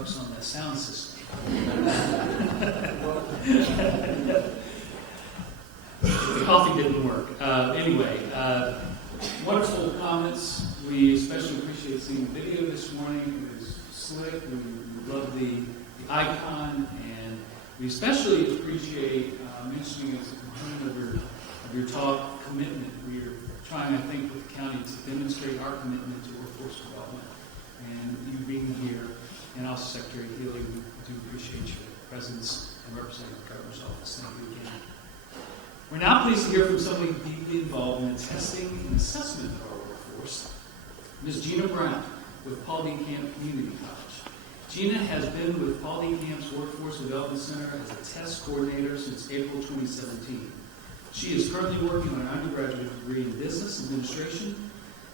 bucks on that sound system. The coffee didn't work. Anyway, wonderful comments. We especially appreciate seeing the video this morning. It was slick. We love the icon, and we especially appreciate mentioning as a component of your talk, commitment. We are trying, I think, with the county to demonstrate our commitment to workforce development. And you being here, and also Secretary Healy, we do appreciate your presence and representing the governor's office. Thank you again. We're now pleased to hear from somebody deeply involved in the testing and assessment of our workforce, Ms. Gina Brown with Paul D. Camp Community College. Gina has been with Paul D. Camp's Workforce Development Center as a test coordinator since April 2017. She is currently working on an undergraduate degree in business administration,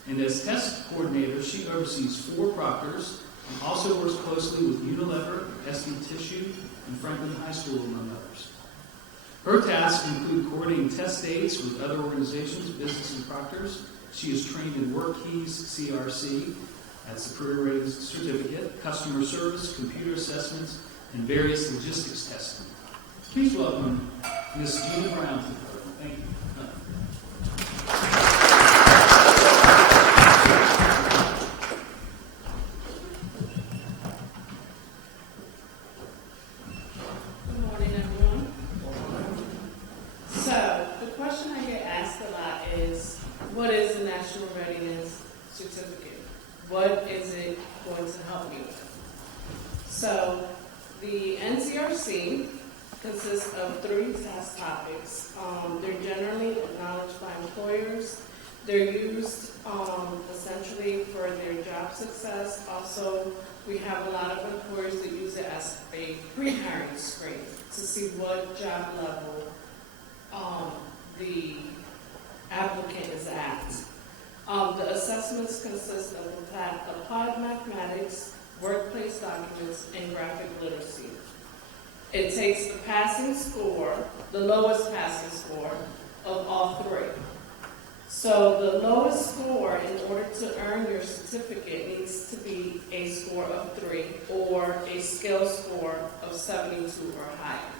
and as test coordinator, she oversees 4 proctors and also works closely with Unilever, SD Tissue, and Franklin High School, among others. Her tasks include coordinating test dates with other organizations, business and proctors. She is trained in WorkKeys CRC, that's the Career Readiness Certificate, customer service, computer assessments, and various logistics testing. Please welcome Ms. Gina Brown to the program. Thank you. Good morning, everyone. So, the question I get asked a lot is, what is the National Readiness Certificate? What is it going to help me with? So, the NCRC consists of 3 test topics. They're generally acknowledged by employers. They're used essentially for their job success. Also, we have a lot of employers that use it as a pre-hiring screen to see what job level the applicant is at. The assessments consist of applied mathematics, workplace documents, and graphic literacy. It takes the passing score, the lowest passing score of all 3. So the lowest score in order to earn your certificate needs to be a score of 3 or a skill score of 72 or higher.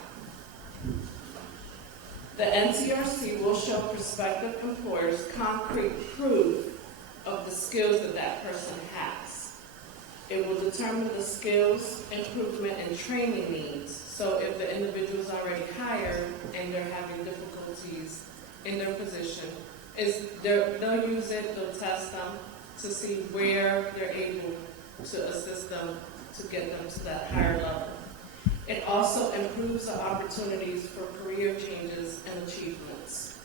The NCRC will show prospective employers concrete proof of the skills that that person has. It will determine the skills, improvement, and training needs. So if the individual is already hired and they're having difficulties in their position, they'll use it, they'll test them to see where they're able to assist them to get them to that higher level. It also improves the opportunities for career changes and achievements.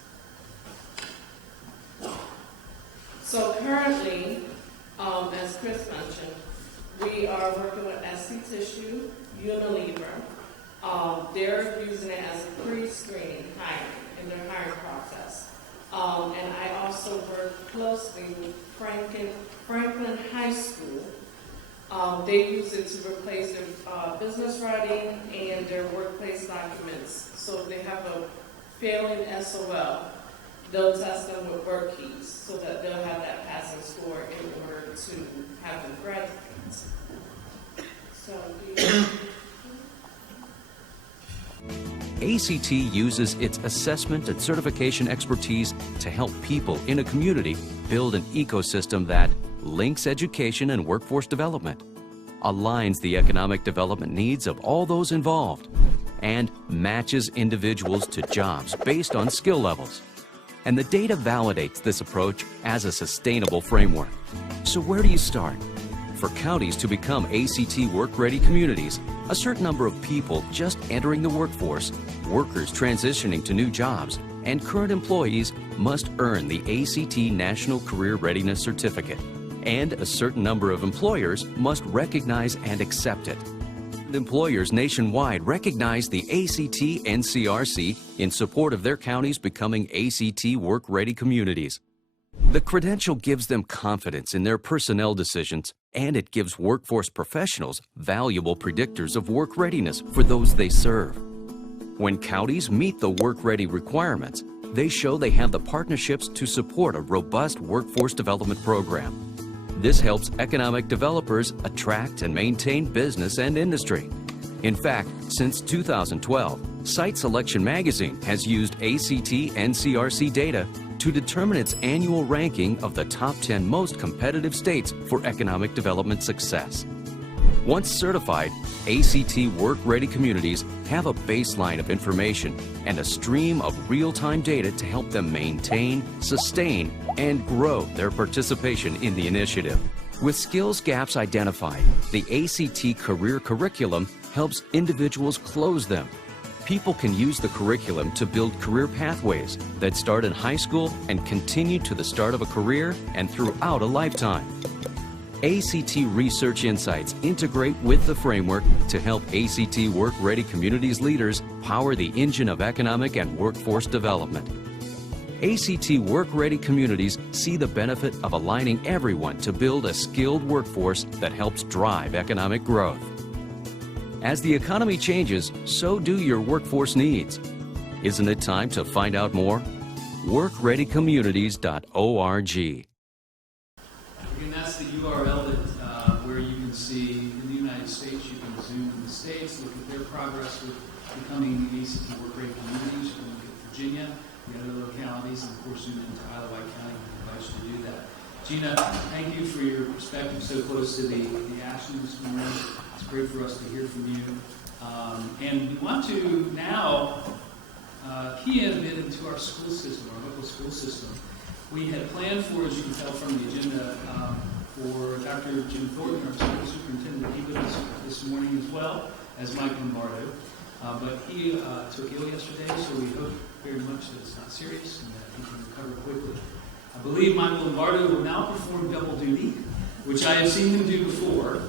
So currently, as Chris mentioned, we are working with SD Tissue, Unilever. They're using it as a pre-screening hiring in their hiring process. And I also work closely with Franklin High School. They use it to replace their business writing and their workplace documents. So if they have a failing SOL, they'll test them with WorkKeys so that they'll have that passing score in order to have them graduate. So, ACT uses its assessment and certification expertise to help people in a community build an ecosystem that links education and workforce development, aligns the economic development needs of all those involved, and matches individuals to jobs based on skill levels. And the data validates this approach as a sustainable framework. So where do you start? For counties to become ACT work-ready communities, a certain number of people just entering the workforce, workers transitioning to new jobs, and current employees must earn the ACT National Career Readiness Certificate. And a certain number of employers must recognize and accept it. Employers nationwide recognize the ACT NCRC in support of their counties becoming ACT work-ready communities. The credential gives them confidence in their personnel decisions, and it gives workforce professionals valuable predictors of work readiness for those they serve. When counties meet the work-ready requirements, they show they have the partnerships to support a robust workforce development program. This helps economic developers attract and maintain business and industry. In fact, since 2012, Site Selection Magazine has used ACT NCRC data to determine its annual ranking of the top 10 most competitive states for economic development success. Once certified, ACT Work-Ready communities have a baseline of information and a stream of real-time data to help them maintain, sustain, and grow their participation in the initiative. With skills gaps identified, the ACT Career Curriculum helps individuals close them. People can use the curriculum to build career pathways that start in high school and continue to the start of a career and throughout a lifetime. ACT Research Insights integrate with the framework to help ACT Work-Ready communities leaders power the engine of economic and workforce development. ACT Work-Ready communities see the benefit of aligning everyone to build a skilled workforce that helps drive economic growth. As the economy changes, so do your workforce needs. Isn't it time to find out more? WorkReadyCommunities.org. Again, that's the URL where you can see in the United States, you can zoom in the States, look at their progress with becoming the ACT Work-Ready communities. You can look at Virginia, the other localities, and of course zoom into Isle of Wight County. We invite you to do that. Gina, thank you for your perspective so close to the action this morning. It's great for us to hear from you. And we want to now key in a bit into our school system, our local school system. We had planned for, as you can tell from the agenda, for Dr. Jim Thornton, our school superintendent, to be with us this morning as well as Mike Lombardo. But he took ill yesterday, so we hope very much that it's not serious and that he can recover quickly. I believe Michael Lombardo will now perform double duty, which I have seen him do before.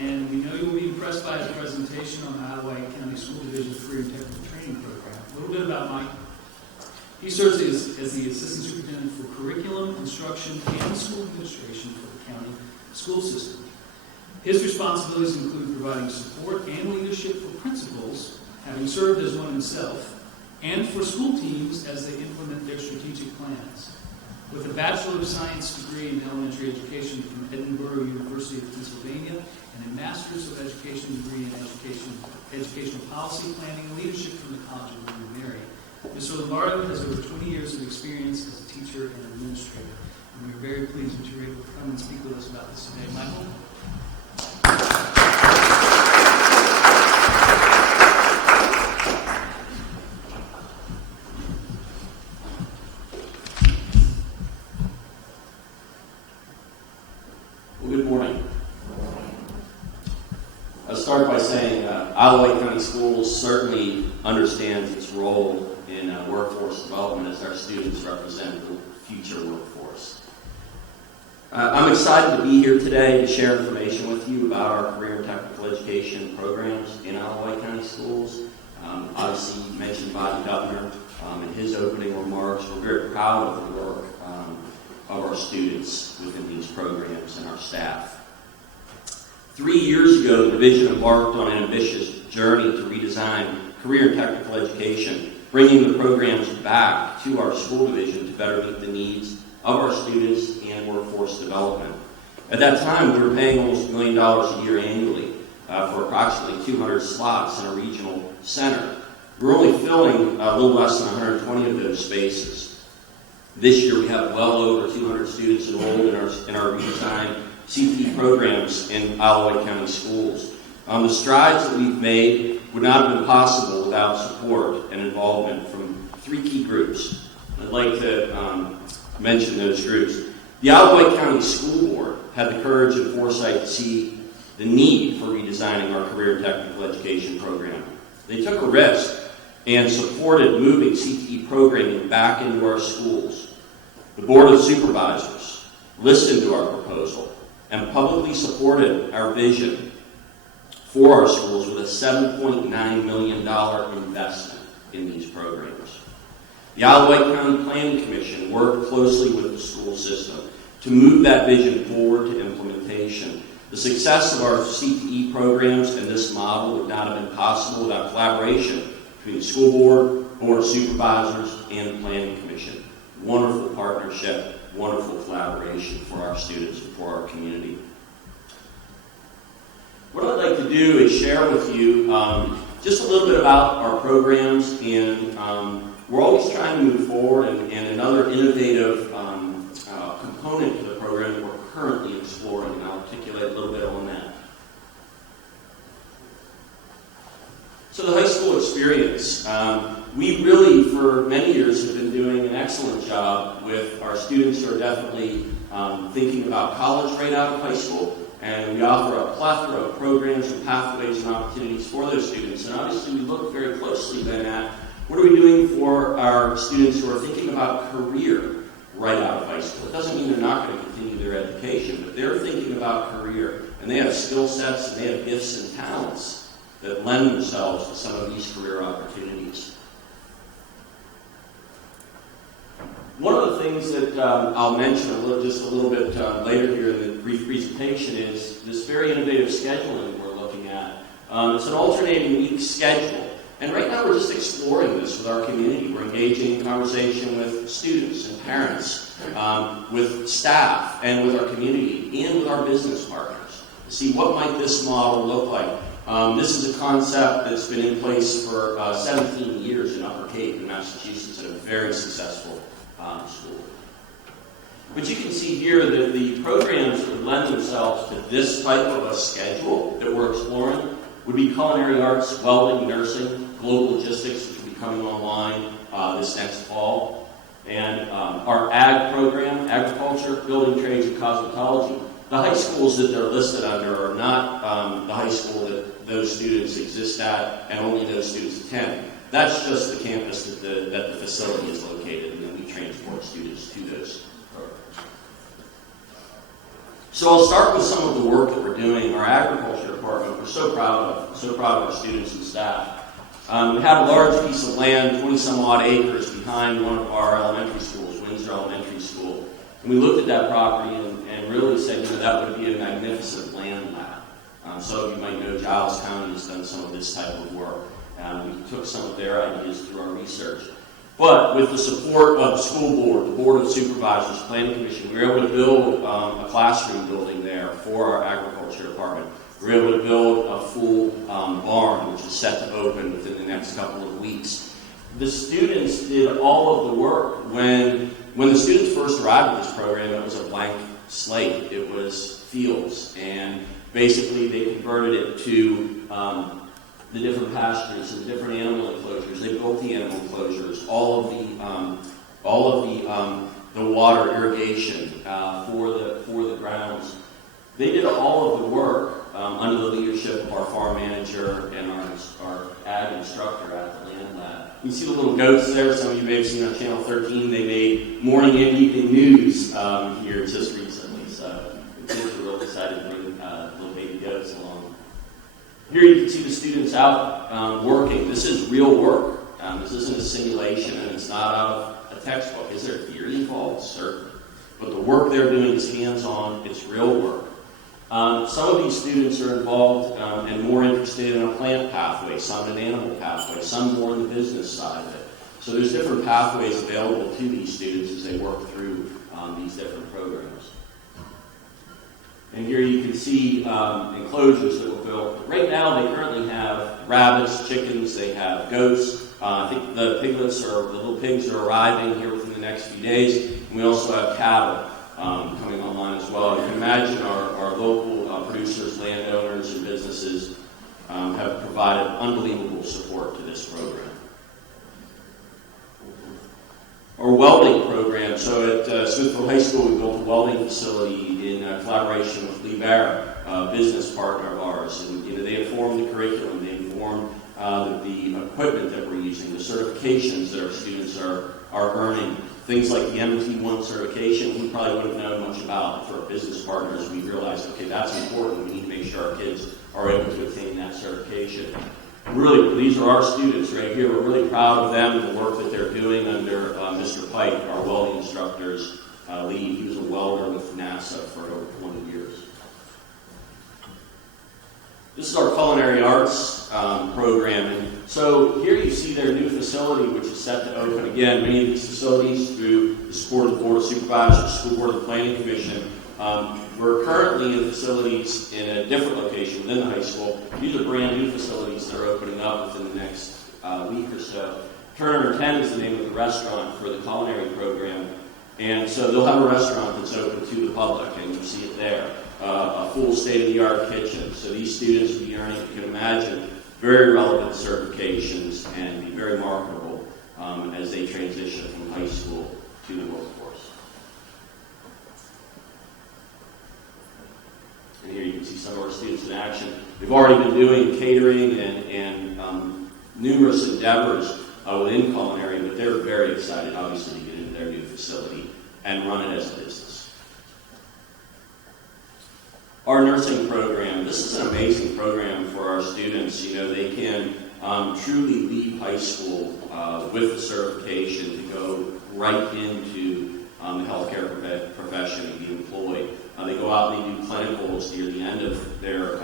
And we know you will be impressed by his presentation on the Isle of Wight County School Division Career and Technical Training Program. A little bit about Mike. He serves as the Assistant Superintendent for Curriculum, Instruction, and School Administration for the county school system. His responsibilities include providing support and leadership for principals, having served as one himself, and for school teams as they implement their strategic plans. With a Bachelor of Science degree in elementary education from Edinburgh University of Pennsylvania and a Master's of Education degree in educational policy planning and leadership from the College of William and Mary, Mr. Lombardo has over 20 years of experience as a teacher and administrator. And we're very pleased that you're able to come and speak with us about this today. Michael? Good morning. I'll start by saying Isle of Wight County Schools certainly understands its role in workforce development as our students represent the future workforce. I'm excited to be here today to share information with you about our career and technical education programs in Isle of Wight County Schools. Obviously, mentioned by the governor in his opening remarks. We're very proud of the work of our students within these programs and our staff. 3 years ago, the division embarked on an ambitious journey to redesign career and technical education, bringing the programs back to our school division to better meet the needs of our students and workforce development. At that time, we were paying almost $1 million a year annually for approximately 200 slots in a regional center. We were only filling a little less than 120 of those spaces. This year, we have well over 200 students enrolled in our redesigned CTE programs in Isle of Wight County Schools. The strides that we've made would not have been possible without support and involvement from 3 key groups. I'd like to mention those groups. The Isle of Wight County School Board had the courage and foresight to see the need for redesigning our career and technical education program. They took a risk and supported moving CTE programming back into our schools. The Board of Supervisors listened to our proposal and publicly supported our vision for our schools with a $7.9 million investment in these programs. The Isle of Wight County Planning Commission worked closely with the school system to move that vision forward to implementation. The success of our CTE programs and this model would not have been possible without collaboration between the school board, Board of Supervisors, and the Planning Commission. Wonderful partnership wonderful collaboration for our students and for our community. What I'd like to do is share with you just a little bit about our programs, and we're always trying to move forward, and another innovative component to the program that we're currently exploring, and I'll articulate a little bit on that. So the high school experience. We really, for many years, have been doing an excellent job with our students who are definitely thinking about college right out of high school. And we offer a plethora of programs and pathways and opportunities for those students. And obviously we look very closely then at what are we doing for our students who are thinking about career right out of high school. It doesn't mean they're not going to continue their education, but they're thinking about career. And they have skill sets and they have gifts and talents that lend themselves to some of these career opportunities. One of the things that I'll mention just a little bit later here in the brief presentation is this very innovative scheduling we're looking at. It's an alternating week schedule. And right now we're just exploring this with our community. We're engaging in conversation with students and parents, with staff, and with our community, and with our business partners to see what might this model look like. This is a concept that's been in place for 17 years in Upper Cape in Massachusetts, and a very successful school. But you can see here that the programs that would lend themselves to this type of a schedule that we're exploring would be culinary arts, welding, nursing, global logistics, which will be coming online this next fall, and our ag program, agriculture, building trades, and cosmetology. The high schools that they're listed under are not the high school that those students exist at and only those students attend. That's just the campus that the facility is located, and then we transport students to those programs. So I'll start with some of the work that we're doing. Our agriculture department, we're so proud of our students and staff. We have a large piece of land, 20-some odd acres, behind one of our elementary schools, Windsor Elementary School. And we looked at that property and really said, that would be a magnificent land lab. Some of you might know Giles County has done some of this type of work. We took some of their ideas through our research. But with the support of the school board, the board of supervisors, planning commission, we were able to build a classroom building there for our agriculture department. We were able to build a full barn, which is set to open within the next couple of weeks. The students did all of the work. When the students first arrived at this program, it was a blank slate. It was fields, and basically they converted it to the different pastures and the different animal enclosures. They built the animal enclosures, all of the water irrigation for the grounds. They did all of the work under the leadership of our farm manager and our ag instructor at the land lab. You see the little goats there. Some of you may have seen on Channel 13. They made morning and evening news here just recently. So the kids were real excited to bring little baby goats along. Here you can see the students out working. This is real work. This isn't a simulation, and it's not out of a textbook. Is there theory involved? Certainly. But the work they're doing is hands-on. It's real work. Some of these students are involved and more interested in a plant pathway, some in an animal pathway, some more in the business side of it. So there's different pathways available to these students as they work through these different programs. And here you can see enclosures that were built. Right now they currently have rabbits, chickens, they have goats. I think the little pigs are arriving here within the next few days. And we also have cattle coming online as well. You can imagine our local producers, landowners, and businesses have provided unbelievable support to this program. Our welding program. So at Smithfield High School, we built a welding facility in collaboration with Lee Barrett, a business partner of ours. And they informed the curriculum, they informed the equipment that we're using, the certifications that our students are earning. Things like the MT1 certification, we probably wouldn't have known much about. For our business partners, we realized, okay, that's important. We need to make sure our kids are able to attain that certification. Really, these are our students right here. We're really proud of them and the work that they're doing under Mr. Pike, our welding instructor's lead. He was a welder with NASA for over 20 years. This is our culinary arts program. And So here you see their new facility, which is set to open. Again, many of these facilities through the support of the Board of Supervisors, School Board of the Planning Commission. We're currently in facilities in a different location within the high school. These are brand new facilities that are opening up within the next week or so. Turner 10 is the name of the restaurant for the culinary program. And so they'll have a restaurant that's open to the public, and you see it there. A full state-of-the-art kitchen. So these students will be earning, you can imagine, very relevant certifications and be very marketable as they transition from high school to the workforce. And here you can see some of our students in action. They've already been doing catering and numerous endeavors within culinary, but they're very excited, obviously, to get into their new facility and run it as a business. Our nursing program, this is an amazing program for our students. You know, they can truly leave high school with the certification to go right into the healthcare profession and be employed. They go out and they do clinicals near the end of their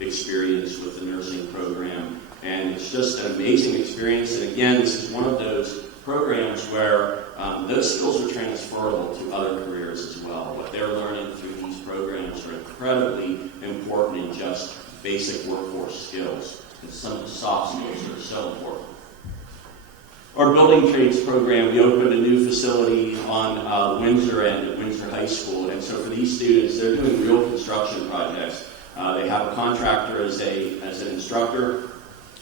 experience with the nursing program. And it's just an amazing experience. And again, this is one of those programs where those skills are transferable to other careers as well. What they're learning through these programs are incredibly important in just basic workforce skills. And some of the soft skills are so important. Our building trades program, we opened a new facility on Windsor end at Windsor High School. And so for these students, they're doing real construction projects. They have a contractor as an instructor.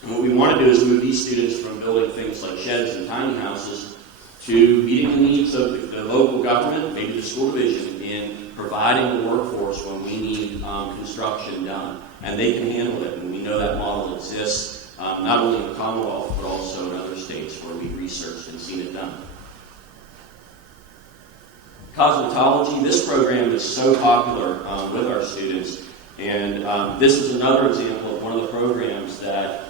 And what we want to do is move these students from building things like sheds and tiny houses to meeting the needs of the local government, maybe the school division, in providing the workforce when we need construction done. And they can handle it, and we know that model exists not only in the Commonwealth, but also in other states where we've researched and seen it done. Cosmetology, this program is so popular with our students, and this is another example of one of the programs that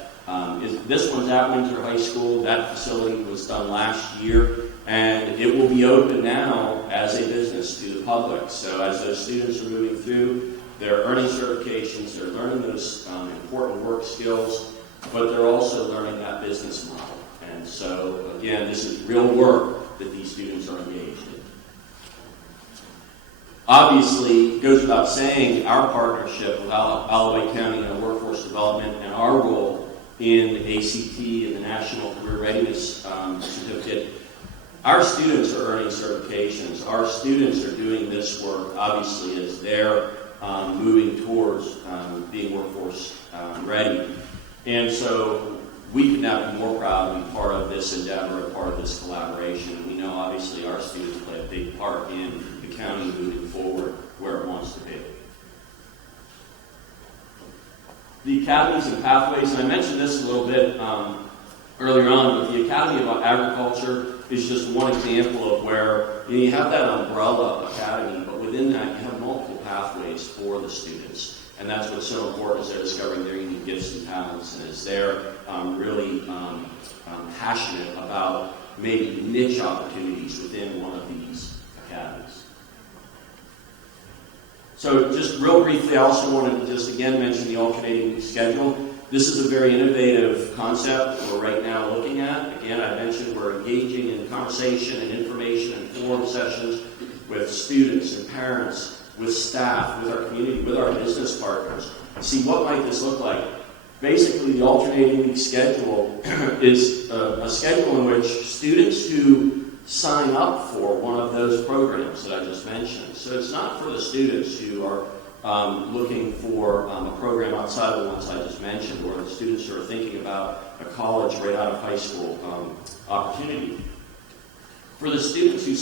this one's at Windsor High School. That facility was done last year, and it will be open now as a business to the public. So as those students are moving through, they're earning certifications, they're learning those important work skills, but they're also learning that business model. And so, again, this is real work that these students are engaged in. Obviously, it goes without saying, our partnership with Allouez County and Workforce Development and our role in ACT and the National Career Readiness Certificate. Our students are earning certifications. Our students are doing this work, obviously, as they're moving towards being workforce ready. And so we could now be more proud to be part of this endeavor, a part of this collaboration. We know, obviously, our students play a big part in the county moving forward where it wants to be. The academies and pathways, and I mentioned this a little bit earlier on, but the Academy of Agriculture is just one example of where you have that umbrella academy, but within that you have multiple pathways for the students. And that's what's so important, is they're discovering their unique gifts and talents, and as they're really passionate about maybe niche opportunities within one of these academies. So just real briefly, I also wanted to just again mention the alternating week schedule. This is a very innovative concept we're right now looking at. Again, I mentioned we're engaging in conversation and information and forum sessions with students and parents, with staff, with our community, with our business partners. See, what might this look like? Basically, the alternating week schedule is a schedule in which students who sign up for one of those programs that I just mentioned. So it's not for the students who are looking for a program outside of the ones I just mentioned, or the students who are thinking about a college right out of high school opportunity. For the students who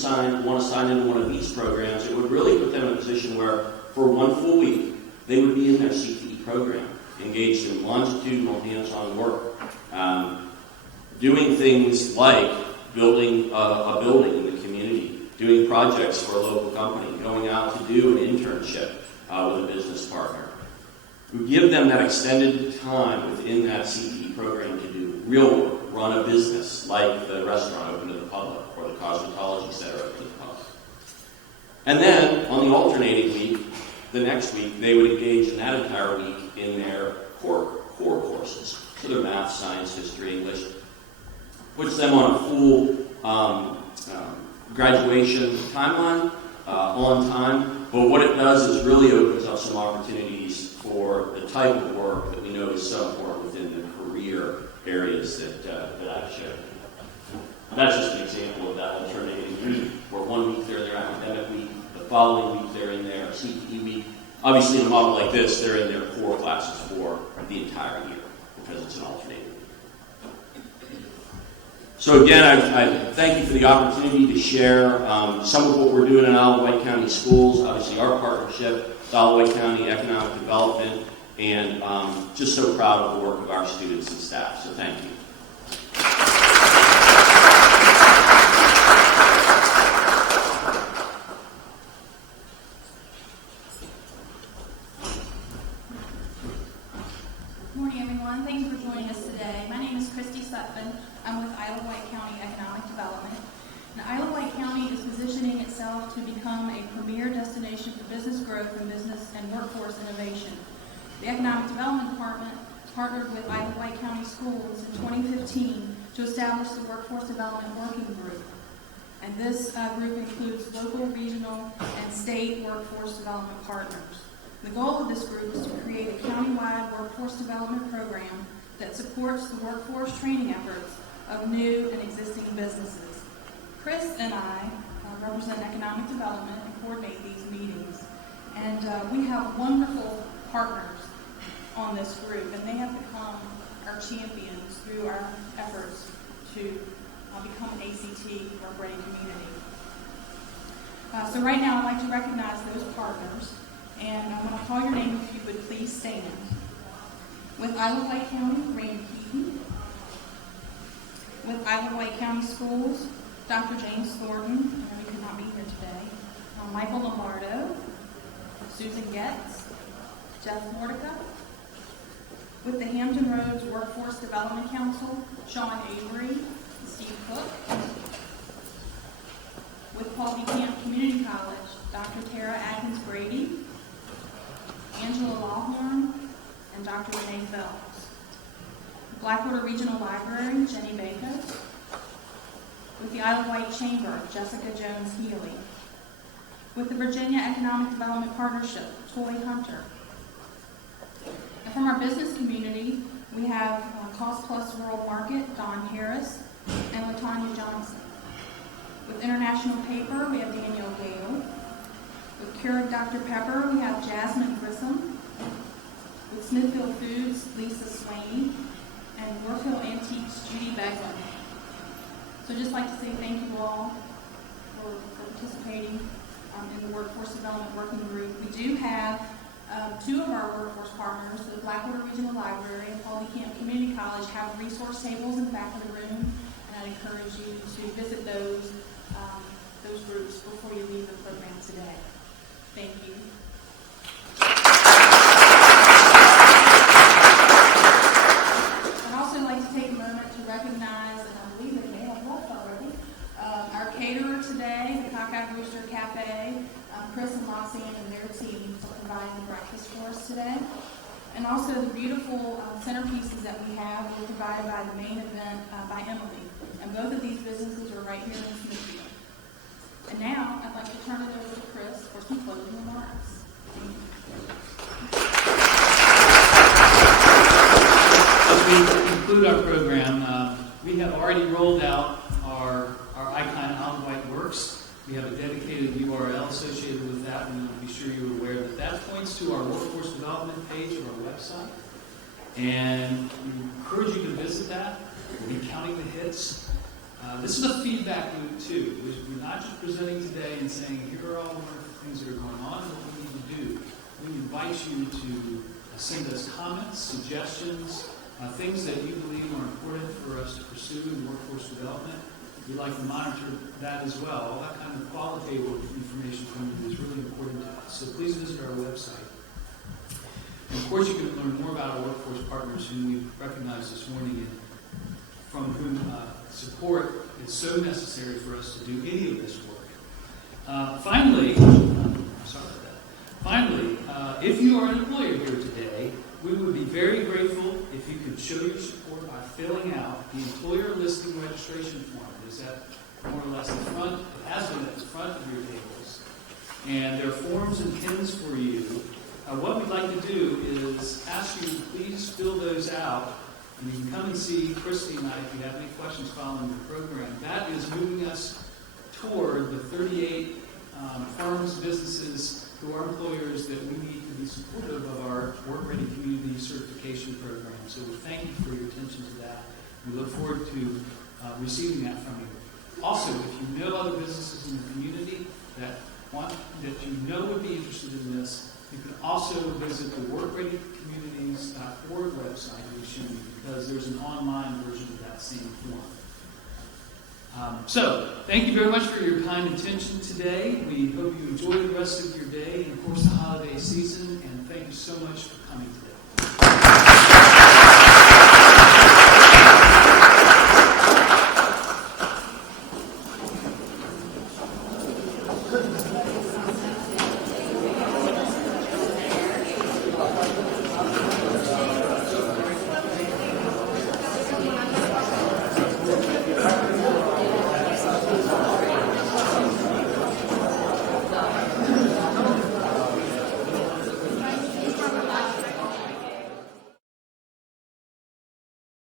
want to sign into one of these programs, it would really put them in a position where for one full week, they would be in their CTE program, engaged in longitudinal hands-on work, doing things like building a building in the community, doing projects for a local company, going out to do an internship with a business partner. We give them that extended time within that CTE program to do real work, run a business like the restaurant open to the public or the cosmetology center open to the public. And then on the alternating week, the next week, they would engage in that entire week in their core courses. So they're math, science, history, English. Puts them on a full graduation timeline, on time. But what it does is really opens up some opportunities for the type of work that we know is so important within the career areas that I've showed. That's just an example of that alternating week, where 1 week they're in their academic week, the following week they're in their CTE week. Obviously, in a model like this, they're in their core classes for the entire year, because it's an alternating week. So again, I thank you for the opportunity to share some of what we're doing in Isle of Wight County Schools, obviously our partnership with Isle of Wight County Economic Development, and just so proud of the work of our students and staff, so thank you. Good morning, everyone. Thank you for joining us today. My name is Christy Sutphin. I'm with Isle of Wight County Economic Development. And Isle of Wight County is positioning itself to become a premier destination for business growth and business and workforce innovation. The Economic Development Department partnered with Isle of Wight County Schools in 2015 to establish the Workforce Development Working Group. And this group includes local, regional, and state workforce development partners. The goal of this group is to create a countywide workforce development program that supports the workforce training efforts of new and existing businesses. Chris and I represent economic development and coordinate these meetings. And we have wonderful partners on this group, and they have become our champions through our efforts to become an ACT work-ready community. So right now I'd like to recognize those partners, and when I call your name, if you would please stand. With Isle of Wight County, Randy Keaton. With Isle of Wight County Schools, Dr. James Thornton, who could not be here today, Michael Lombardo, Susan Getz, Jeff Mordica. With the Hampton Roads Workforce Development Council, Sean Avery and Steve Cook. With Paul B. Camp Community College, Dr. Tara Atkins Brady, Angela Lawhorn, and Dr. Renee Phelps. Blackwater Regional Library, Jenny Baker. With the Isle of Wight Chamber, Jessica Jones Healy. With the Virginia Economic Development Partnership, Toy Hunter. And from our business community, we have Cost Plus Rural Market, Don Harris, and LaTanya Johnson. With International Paper, we have Danielle Gale. With Keurig Dr. Pepper, we have Jasmine Grissom. With Smithfield Foods, Lisa Swain. And Warfield Antiques, Judy Beglin. So I'd just like to say thank you all for participating in the Workforce Development Working Group. We do have two of our workforce partners, the Blackwater Regional Library and Paul B. Camp Community College, have resource tables in the back of the room, and I'd encourage you to visit those groups before you leave the program today. Thank you. I'd also like to take a moment to recognize, and I believe they may have left already, our caterer today, the Cockeye Rooster Cafe, Chris and Roxanne and their team for providing the breakfast for us today. And also the beautiful centerpieces that we have were provided by the main event by Emily. And both of these businesses are right here in Smithfield. And now I'd like to turn it over to Chris for some closing remarks. As we conclude our program, we have already rolled out our icon Isle of Wight Works. We have a dedicated URL associated with that. We want to be sure you're aware that that points to our workforce development page of our website. And we encourage you to visit that. We'll be counting the hits. This is a feedback loop too. We're not just presenting today and saying, here are all the wonderful things that are going on and what we need to do. We invite you to send us comments, suggestions, things that you believe are important for us to pursue in workforce development. We'd like to monitor that as well. All that kind of qualitative information from you is really important to us. So please visit our website. And of course, you can learn more about our workforce partners whom we recognized this morning and from whom support is so necessary for us to do any of this work. Finally, if you are an employer here today, We would be very grateful if you could show your support by filling out the employer listing registration form. Is that more or less the front? It has been at the front of your tables. And there are forms and pins for you. What we'd like to do is ask you to please fill those out, and you can come and see Christy and I if you have any questions following the program. That is moving us toward the 38 firms, businesses who are employers that we need to be supportive of our Work Ready Community Certification Program. So we thank you for your attention to that. We look forward to receiving that from you. Also, if you know other businesses in the community that you know would be interested in this, you can also visit the workreadycommunities.org website, because there's an online version of that same form. So, thank you very much for your kind attention today. We hope you enjoy the rest of your day and, of course, the holiday season. And thank you so much for coming today.